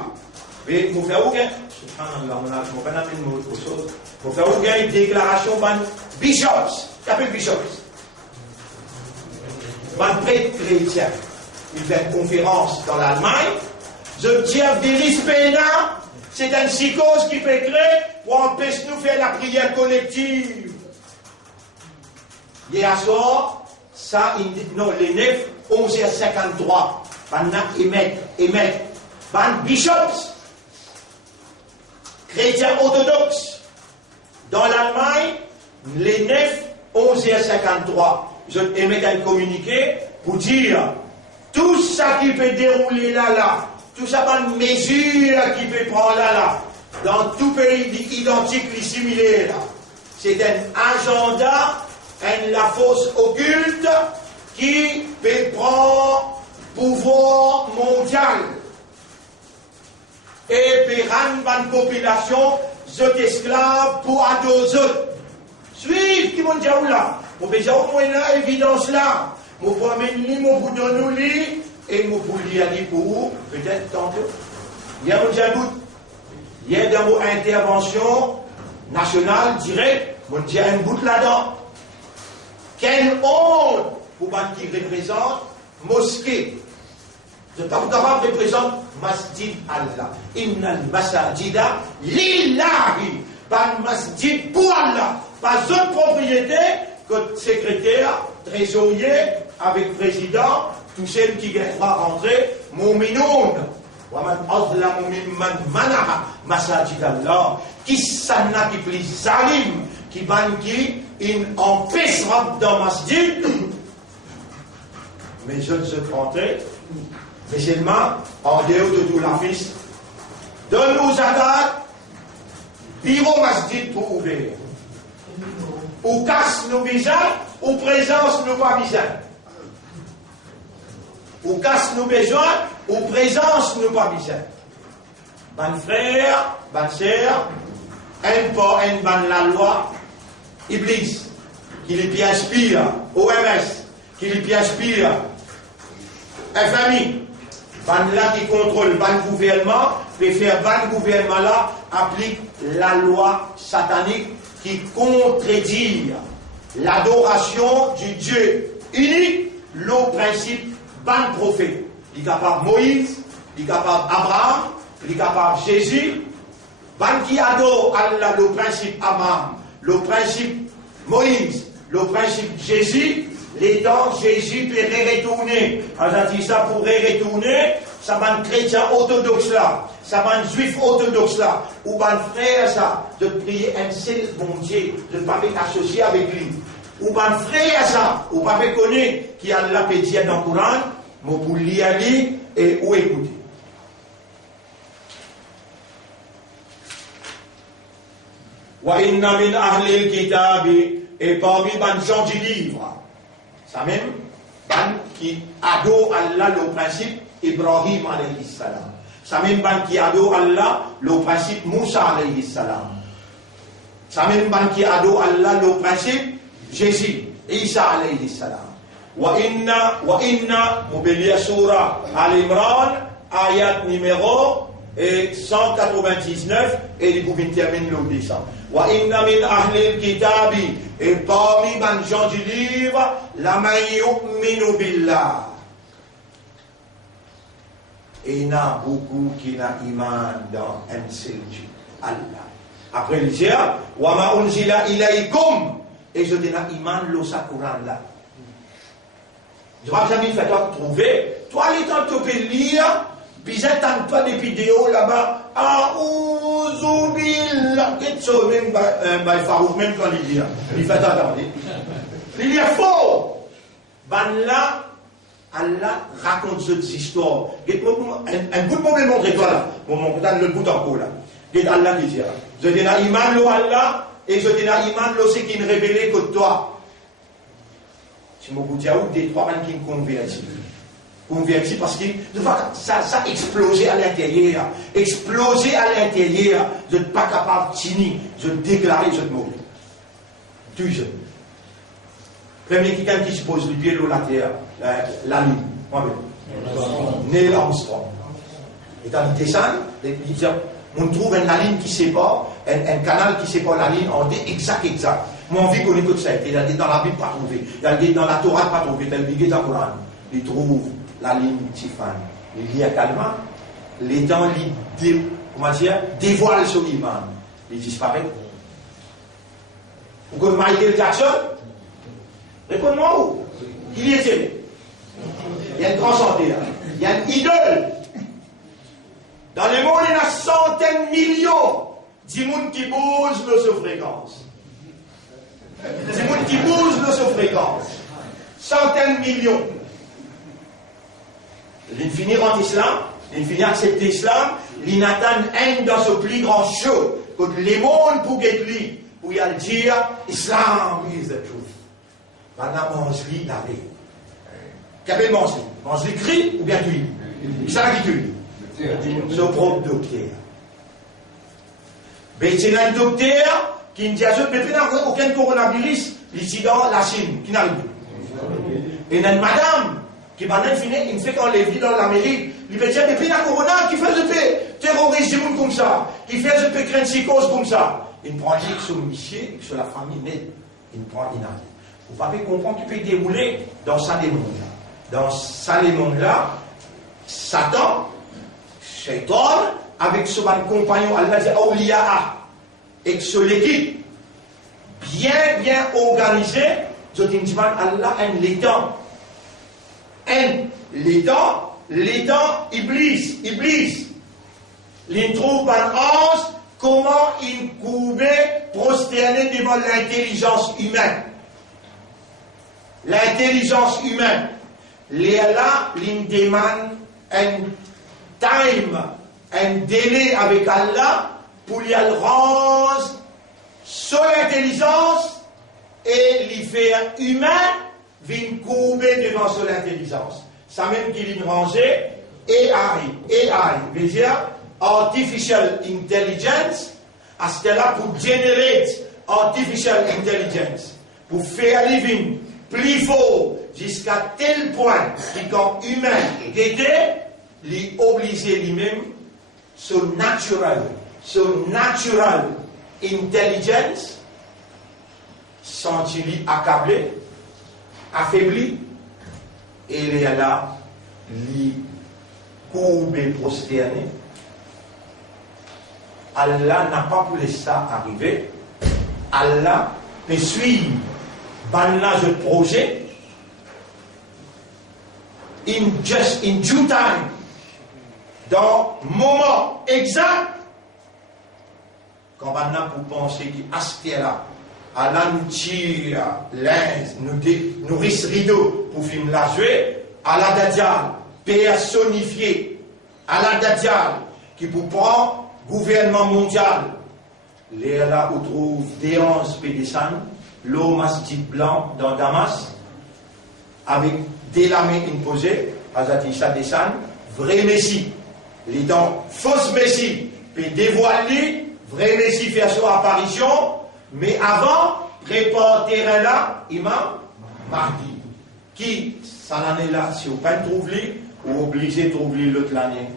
Mais il faut faire aucun. Il faut faire aucune déclaration de bishops. Il appelle bishops. Un prêtre chrétien. Il fait une conférence dans l'Allemagne. Je tiens Viris Pena, c'est une psychose qui peut créer pour empêcher nous faire la prière collective. Hier soir, ça, il dit, non, les 9, 11h53, maintenant, émettent, ban bishops, chrétiens orthodoxes, dans l'Allemagne, les 9, 11h53, je émets un communiqué pour dire, tout ça qui peut dérouler là, tout ça par mesure qui peut prendre là, dans tout pays identique et similaire, c'est un agenda, la force occulte qui peut prendre pouvoir mondial et peut rendre une population esclaves pour adorer. Suivez qui m'ont dit là, vous pouvez dire au moins là, évidence là, vous pouvez amener mon bout de nous lire. Et vous pouvez aller pour vous, peut-être tantôt. Il y a un doute. Il y a dans vos interventions nationales, directes, vous avez un bout là-dedans. Quelle honte pour qui représente mosquée. Je ne suis pas capable de représenter Masjid Allah. Innal masajida lillahi. Pas masjid pour Allah. Pas autre propriété que secrétaire, trésorier, avec président. Tous ceux qui vont rentrer, mon minoun. وَمَنْ أَظْلَمُ مِمَّنْ مَنَعَ مَسَاجِدَ اللَّهِ Qui s'en qui plus zalim, qui ban qui empêchera dans masjid, mais je ne se tromperai, mais seulement en dehors de tout la fils, donne-nous zakat, bureau masjid pour ouvrir. Ou casse nos besoins, ou présence nos pas besoins. Ou casse nos besoins, ou présence nos pas besoins. Ban frère, ban sœur, un pas un ban la loi, Iblis, qui lui inspire, OMS, qui lui inspire, FMI, ban là qui contrôle ban gouvernement, peut faire ban gouvernement là, applique la loi satanique qui contredit l'adoration du Dieu unique, le principe ban prophète. Il est capable Moïse, il est capable Abraham, il est capable Jésus, ban qui adore Allah, le principe Abraham, le principe Moïse, le principe Jésus, les dents Jésus pourrait retourner. On a dit ça pourrait retourner, ça va un chrétien orthodoxe là, ça va un juif orthodoxe là, ou un frère ça, de prier un seul bon Dieu, de ne pas être associé avec lui. Ou un frère ça, ou pas connaître qui a la pédière dans le Coran, mais pour lire et ou écouter. Wa inna min ahlil kitabi, et parmi les gens du livre, ça même, qui adore Allah le principe Ibrahim alayhi salam. Ça même qui adore Allah le principe Moussa alayhi salam. Ça même qui adore Allah le principe Jésus, Isa alayhi salam. Wa inna, Moubelia Surah Al-Imran, ayat numéro 199, et il pouvait terminer le dessin. Wa inna min ahlil kitabi, et parmi les gens du livre, la man yu'minu billah. Et il y a beaucoup qui n'ont iman dans un seul Dieu, Allah. Après il dit, wa ma unzila ilaykum, et je dis iman lo sakuran là. Je ne vais jamais faire toi trouver. Toi, les temps que tu peux lire, puis j'attends pas des vidéos là-bas. Ah, ouzubillah. Qu'est-ce que même Farouk, même quand il dit, il fait attendre. Il dit faux. Ben là, Allah raconte cette histoire. Un bout de moment, montre-toi là. Mon donne le bout encore là. C'est Allah qui dit. Je dis na iman lo Allah, et je dis na iman lo c'est qui ne révélait que toi. Si mon goût des trois man qui me convertissent. Convertis parce que ça a explosé à l'intérieur. Explosé à l'intérieur. Je n'êtes pas capable de finir. Je déclarer, je te mourir. Toujours. Premier quelqu'un qui se pose le pied sur la terre, la ligne. Neil Armstrong. Et quand il descend, on trouve une ligne qui sépare, un canal qui sépare la ligne en exact. Moi, on vit qu'on écoute ça. Il a dit dans la Bible, pas trouvé. Il a dit dans la Torah, pas trouvé. Il a dit dans le Coran. Il trouve la ligne Tifan. Il lit à calmement. Les dents, dévoilent son iman. Il disparaît. Vous connaissez Michael Jackson? Réponds-moi où? Il y était. Il y a une grande santé là. Il y a une idole. Dans le monde, il y a centaines de millions d'immunes qui bougent de ce fréquence. Des gens qui bougent de ce fréquence. Centaines de millions. Ils finissent en islam, ils finissent accepter l'islam, ils n'attendent un dans ce plus grand show, que les mondes pour être lui, pour y aller dire, Islam is the truth. Maintenant, mange-lui la vie. Qu'avait mangé? Mange-lui cri ou bien tuile? Ça qui tue. C'est au propre docteur. Mais c'est un docteur qui ne dit à ceux qui n'ont aucun coronavirus, ici dans la Chine, qui n'arrive pas. Et il y a une madame qui maintenant finit, il fait qu'on les vit dans l'Amérique, il peut dire, mais puis il y a corona qui fait de paix, terroriser le monde comme ça, qui fait de paix, craindre psychose comme ça. Il prend l'île sur le monsieur, sur la famille nette, il prend une année. Vous pouvez comprendre qu'il peut dérouler dans ça les mondes là. Dans ça les mondes là, Satan, Shaitan, avec son compagnon, Allah dit, Awliya'a, et que sur l'équipe, bien organisée, je dis, Allah aime les temps. Aime les temps l'étant Iblis. Il trouve un ange, comment il pouvait prosterner devant l'intelligence humaine. L'intelligence humaine. Là, il demande un time, un délai avec Allah pour lui rendre son intelligence et lui faire humain vient couper devant son intelligence. Ça même qu'il a rangé AI, veut dire Artificial Intelligence, à ce là pour generate Artificial Intelligence, pour faire living plus fort jusqu'à tel point que quand humain était, il obligé lui-même son natural intelligence, senti accablé, affaibli, et il est là, il courbé, prosterné. Allah n'a pas pu laisser ça arriver. Allah peut suivre ce projet in due time, dans le moment exact, quand on a pour penser qu'à ce là, Allah nous tire linge, nous risque rideau pour film la jouer, Allah Dajjal personnifié, Allah Dajjal qui pour prendre gouvernement mondial, là où trouve Déance Pédessan, l'eau masjid blanc dans Damas, avec des lames imposées, Hazrat Issa Dessan, vrai Messie, les dents fausse Messie, puis dévoiler, vrai Messie faire son apparition, mais avant, préparer là, Imam Mahdi, qui, ça l'année là, si vous ne trouvez pas, ou obligé de trouver l'autre l'année,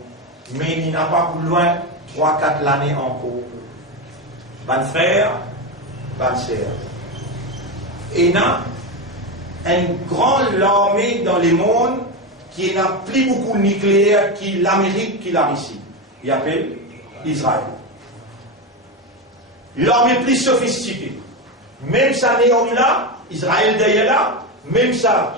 mais il n'a pas plus loin 3-4 l'année encore. Ban frère, ban sœur. Et il y a une grande armée dans le monde qui n'a plus beaucoup de nucléaire que l'Amérique qui l'a ici. Il appelle Israël. L'armée plus sophistiquée. Même ça néon là, Israël derrière là, même ça,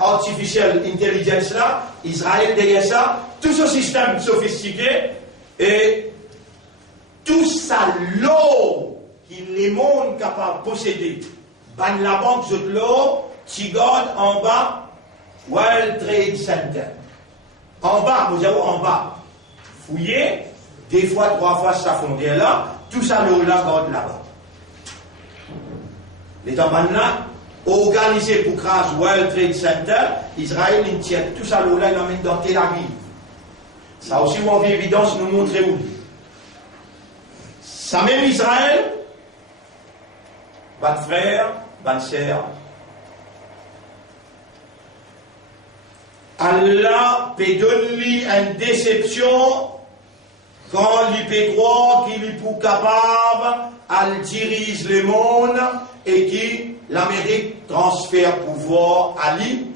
artificial intelligence là, Israël derrière ça, tout ce système sophistiqué et tout ça l'eau qui les mondes capables de posséder. Ban la banque de l'eau, Tigard en bas, World Trade Center. En bas, vous avez en bas. Fouillez, des fois, 3 fois ça fondait là, tout ça l'eau là, garde là-bas. Les temps là, organisé pour craser World Trade Center, Israël, il tient tout ça l'eau là, il l'emmène dans Tel Aviv. Ça aussi, on veut évidence nous montrer où. Ça même Israël, ban frère, ban sœur, Allah peut donner une déception quand il peut croire qu'il est pour capable, elle dirige le monde et que l'Amérique transfère pouvoir à lui.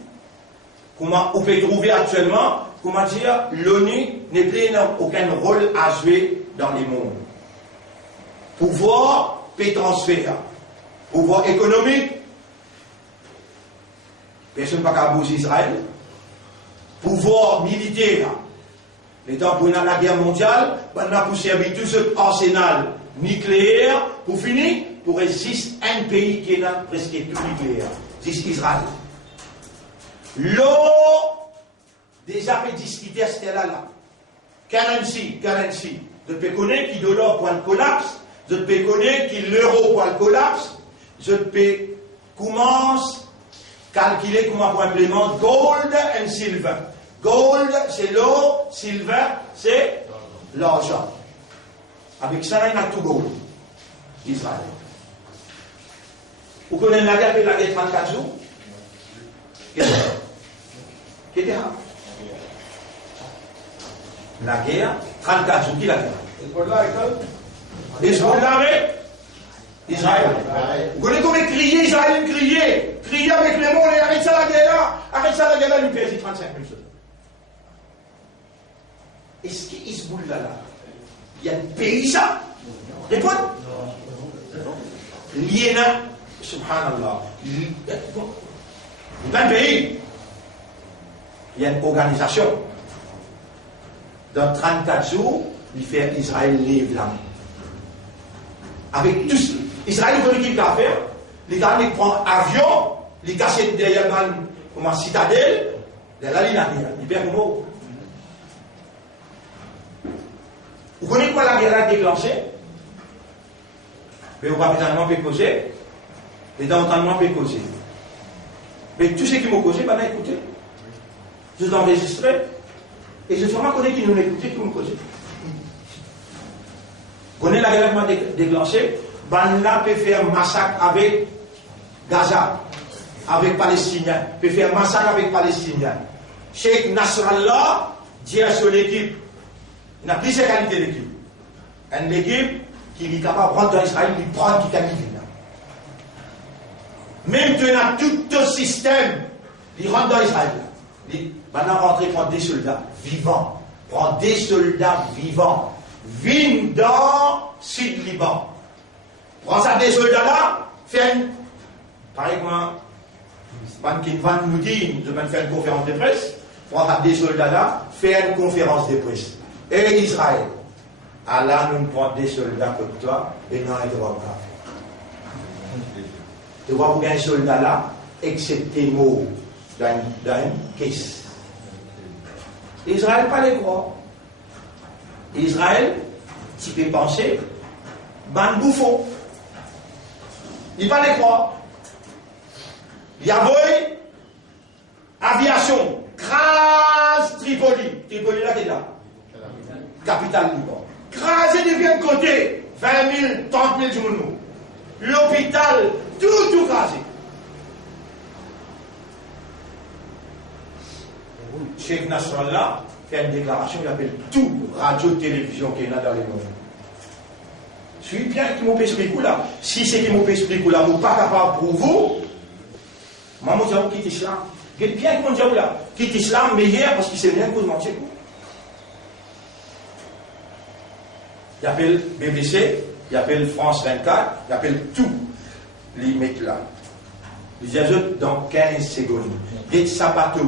Comment on peut trouver actuellement, comment dire, l'ONU n'est plus aucun rôle à jouer dans les mondes. Pouvoir peut transférer. Pouvoir économique, personne n'a pas bouger Israël. Pouvoir militaire, les temps pour la guerre mondiale, on a pour servir tout ce arsenal nucléaire pour finir, pour résister un pays qui est là presque tout nucléaire, c'est Israël. L'eau, déjà peut discuter à ce là. Currency. Je peux connaître qui dollar point collapse, je peux connaître qui l'euro point collapse, je peux commencer calculer comment on implémente gold and silver. Gold, c'est l'eau, silver, c'est l'argent. Avec ça, il y a tout gold. Israël. Vous connaissez la guerre 34 jours? Qu'est-ce que la guerre, 34 jours, qui la guerre? Hezbollah avec Israël. Vous connaissez comment crier Israël, crier avec les mots, et arrête ça la guerre là, lui pèse 35 000 soldats. Est-ce que Hezbollah là, il y a un pays ça? Répondez. L'IENA, subhanallah, il y a un pays, il y a une organisation. dans 34 jours, il fait Israël lève la main. Avec tout Israël, il faut qu'il va faire. Les gars, ils prennent avion, ils cachent derrière une citadelle, derrière la ligne, ils perdent le mot. Vous connaissez quoi la guerre a déclenché? Mais au rapidement peut causer, et dans l'entendement peut causer. Mais tout ce qui m'a causé, ben écoutez. Je l'ai enregistré, et je suis vraiment connu qui nous écouté, qui m'ont causé. Vous connaissez la guerre a déclenché? Ben là peut faire massacre avec Gaza, avec Palestiniens, peut faire massacre avec Palestiniens. Cheikh Nasrallah dit sur l'équipe, il n'a plus ses qualités d'équipe. Une équipe qui est capable de rentrer dans Israël, il prend qui qualifie. Même tu as tout le système, il rentre dans Israël. Il maintenant rentrer prendre des soldats vivants. Prendre des soldats vivants. Viennent dans le Sud-Liban. Prends ça des soldats là, fais une. Par exemple, Van nous dit, je vais faire une conférence de presse. Prends ça des soldats là, fais une conférence de presse. Et Israël. Allah nous prend des soldats comme toi et non, il ne va pas faire. Tu vois, vous avez un soldat là, excepté mot dans une caisse. Israël, pas les croix. Israël, tu peux penser, ban bouffon. Il pas les croix. Il y a aviation, crase Tripoli. Tripoli là, t'es là. Capitale Liban. Crasé de bien côté, 20 000, 30 000 journaux. L'hôpital, tout crasé. Cheikh Nasrallah fait une déclaration, il appelle tout radio-télévision qu'il y a dans le monde. Je suis bien qui m'ont expliqué là. Si c'est qui m'ont expliqué là, vous pas capable pour vous, moi, je vais quitter l'islam. Je bien qu'on dit là, quitte l'islam meilleur parce qu'il sait rien que vous mentir. Il appelle BBC, il appelle France 24, il appelle tout. Les mecs là. Ils ajoutent dans 15 secondes. Des sabateux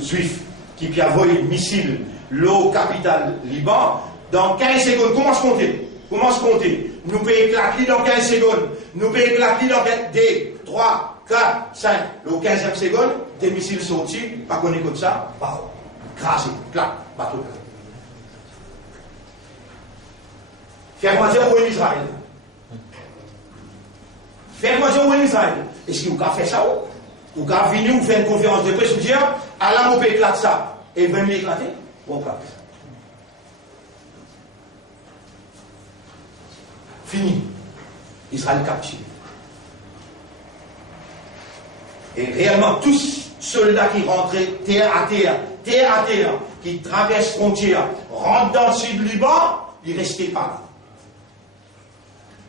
juifs qui ont volé le missile, l'eau capitale Liban, dans 15 secondes, comment se compter? Comment se compter? Nous payons éclater dans 15 secondes. Nous payons éclater dans 2, 3, 4, 5. Le 15e seconde, des missiles sortis, pas qu'on écoute ça, bah, crasé, clac, bateau. Fais-moi dire où est Israël. Fais-moi dire où est Israël. Est-ce que vous avez fait ça? Vous avez venu, vous faire une conférence de presse, vous dire, Allah vous peut éclater ça. Et vous venez éclater? Bon, pas. Fini. Israël capturé. Et réellement, tous soldats qui rentraient terre à terre, qui traversent frontière, rentrent dans le sud du Liban, ils ne restaient pas là.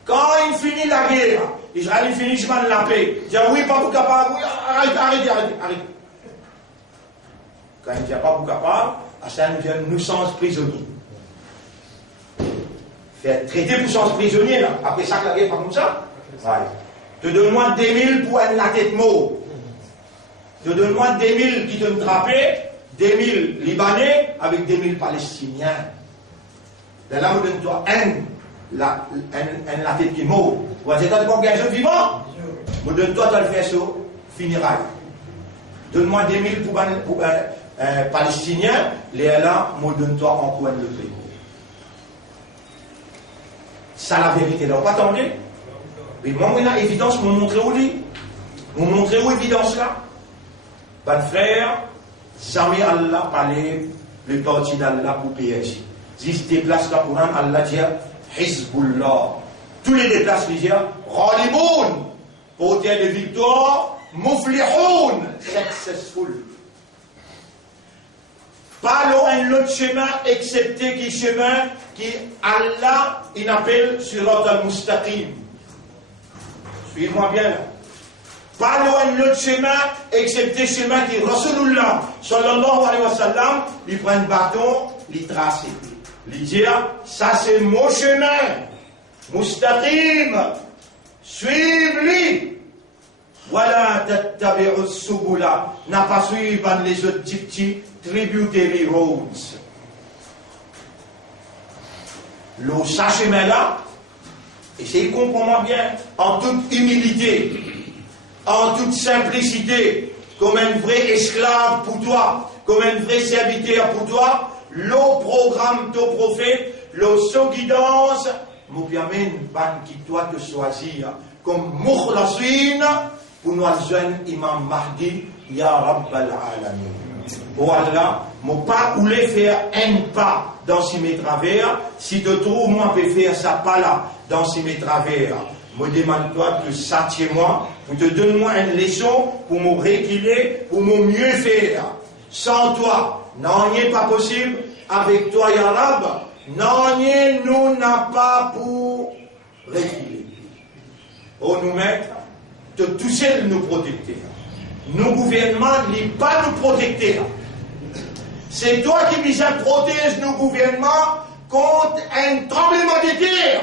Quand il finit la guerre, Israël finit la paix. Il dit oui, pas vous capable, oui, arrêtez. Quand il ne dit pas vous capable, Hassan nous sommes prisonniers. Faire traiter pour sans prisonniers là. Après ça, la guerre pas comme ça. Ouais. Te donne-moi 2000 pour être la tête mot. Te donne-moi 2000 qui te trappent, 2000 Libanais avec 2000 Palestiniens. De là, vous donne-toi la tête qui mot. Vous avez dit, bon, gars, je vivant. Vous donne-toi, tu le fais sur funérailles. Donne-moi 2000 pour Palestiniens, les là, moi, donne-toi encore le prix. Ça, la vérité, là, pas attendez. Mais moi, on a évidence, vous montrez où dit. Vous montrez où évidence là. Ben frère, jamais Allah parlait le parti d'Allah pour PSG. Si se déplace là pour Allah dit Hizbullah. Tous les déplacements disent Ghalimoun, porteur de victoire, Muflihoun, successful. Pas loin l'autre chemin, excepté qui chemin qui Allah il appelle Sirat al-Mustaqim. Suivez-moi bien. Pas loin l'autre chemin, excepté le chemin qui Rasulullah, sallallahu alayhi wa sallam, il prend un bâton, il trace. Il dit, ça c'est mon chemin. Mustaqim. Suivez-lui. Voilà, tattabi'u subula. N'a pas suivi les autres petits tributary roads. le sa chemin-là, essayez de comprendre bien, en toute humilité, en toute simplicité, comme un vrai esclave pour toi, comme un vrai serviteur pour toi, le programme de prophète, le son guidance, nous permet qui toi de choisir comme Mukhlasin pour nous joindre Imam Mahdi, Ya Rabbal Alamin. Oh Allah, moi pas voulu faire un pas dans ces mes travers, si tu trouves moi peux faire ça pas là, dans ces mes travers. Me demande-toi de s'attirer moi, pour te donner moi une leçon, pour me réguler, pour me mieux faire. Sans toi, non, il n'est pas possible. Avec toi, Ya Rab, non, nous n'a pas pour réguler. Oh, nous mettre, de tout seul nous protecter. Nos gouvernements n'est pas nous protecter. C'est toi qui viens protéger nos gouvernements contre un tremblement de terre.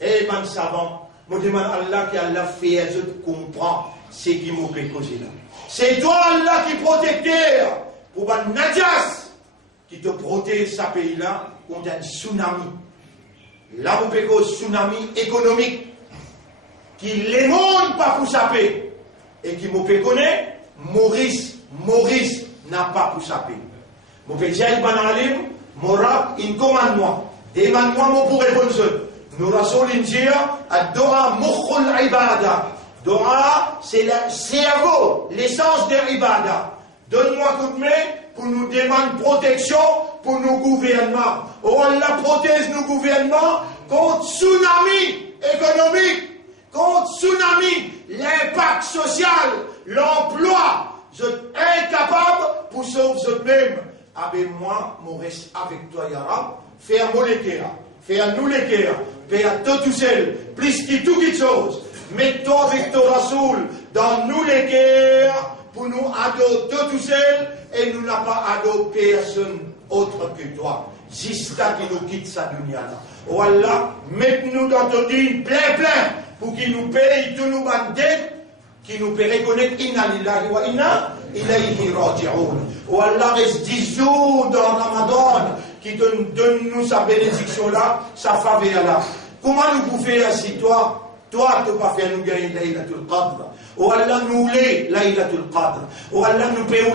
Et man savant, je demande à Allah qui Allah fait, je comprends ce qui m'a fait causer là. C'est toi Allah qui protecteur pour un Nadjas qui te protège ce pays-là contre un tsunami. Là, vous pouvez un tsunami économique qui les monde pas pour saper et qui me fait connaître, Maurice n'a pas pour saper. Vous pouvez dire, Morab, il commande-moi, demande-moi, moi pour répondre. Nous rassemblons dire, Doa Mukhul Ibada. Doa, c'est le cerveau, l'essence de l'Ibada. Donne-moi coup de main pour nous demander protection pour nos gouvernements. Oh Allah protège nos gouvernements contre tsunami économique, contre tsunami, l'impact social, l'emploi. Je suis incapable pour sauver eux-mêmes. Avec moi, mon reste avec toi, Ya Rab, faire-moi les terres, faire-nous les terres, faire tout seul, plus que tout quelque chose. Mets-toi avec ton Rasoul dans nous les terres pour nous adopter tout seul et nous n'avons pas adopté personne autre que toi. Jusqu'à qui nous quitte sa dunya là. Oh Allah, mets-nous dans ton dîne plein pour qu'il nous paye tous nos dettes, qui nous peut reconnaître inna lillahi wa inna ilayhi raji'un. Oh Allah, reste 10 jours dans Ramadan qui donne-nous sa bénédiction là, sa faveur là. Comment nous pouvons faire si toi, tu ne peux pas faire nous gagner Laylatul Qadr. Oh Allah, nous l'est, Laylatul Qadr. Oh Allah, nous pouvons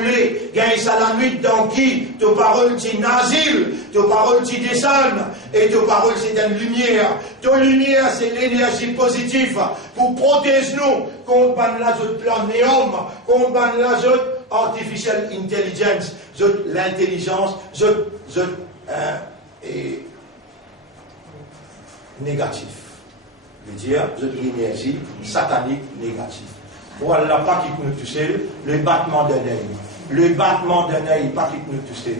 gagner ça la nuit dans qui tes paroles t'y nazil, tes paroles t'y descendent, et tes paroles c'est une lumière. Tes lumière, c'est l'énergie positive pour protéger nous contre l'azote plan néom, contre l'azote artificial intelligence, l'intelligence, et négatif. Je veux dire, l'énergie satanique négative. Voilà, pas qui nous touche, le battement d'un œil. Le battement d'un œil, pas qui nous touche.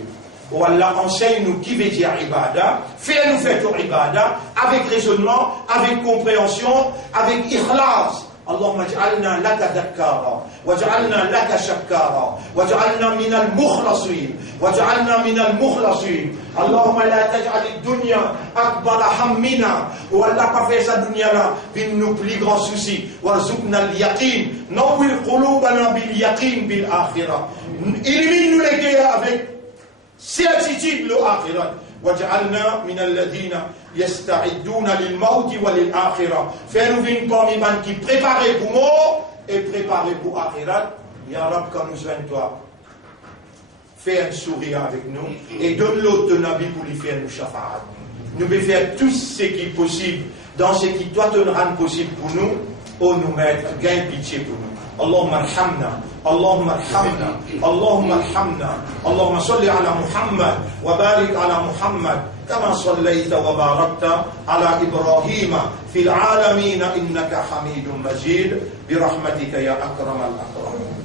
Voilà, enseigne-nous qui veut dire ibada, fais-nous faire ton ibada, avec raisonnement, avec compréhension, avec ikhlas. اللهم اجعلنا لك ذكارا واجعلنا لك شكارا واجعلنا من المخلصين واجعلنا من المخلصين اللهم لا تجعل الدنيا أكبر همنا ولا قفيس الدنيا بين plus grands soucis وارزقنا اليقين نور قلوبنا باليقين بالآخرة élimine-nous les guerres avec certitude l'آخرة وجعلنا من الذين يستعدون للموت وللآخرة. Fais-nous venir parmi les qui préparent pour mort et préparent pour Akhirat. Ya Rab, quand nous joignons toi, fais un sourire avec nous et donne l'autre de Nabi pour lui faire nous shafa'at. Nous pouvons faire tout ce qui est possible dans ce qui doit te rendre possible pour nous. Oh, nous maître, gagne pitié pour nous. اللهم ارحمنا اللهم ارحمنا اللهم ارحمنا اللهم صل على محمد وبارك على محمد كما صليت وباركت على إبراهيم في العالمين إنك حميد مجيد برحمتك يا أكرم الأكرمين.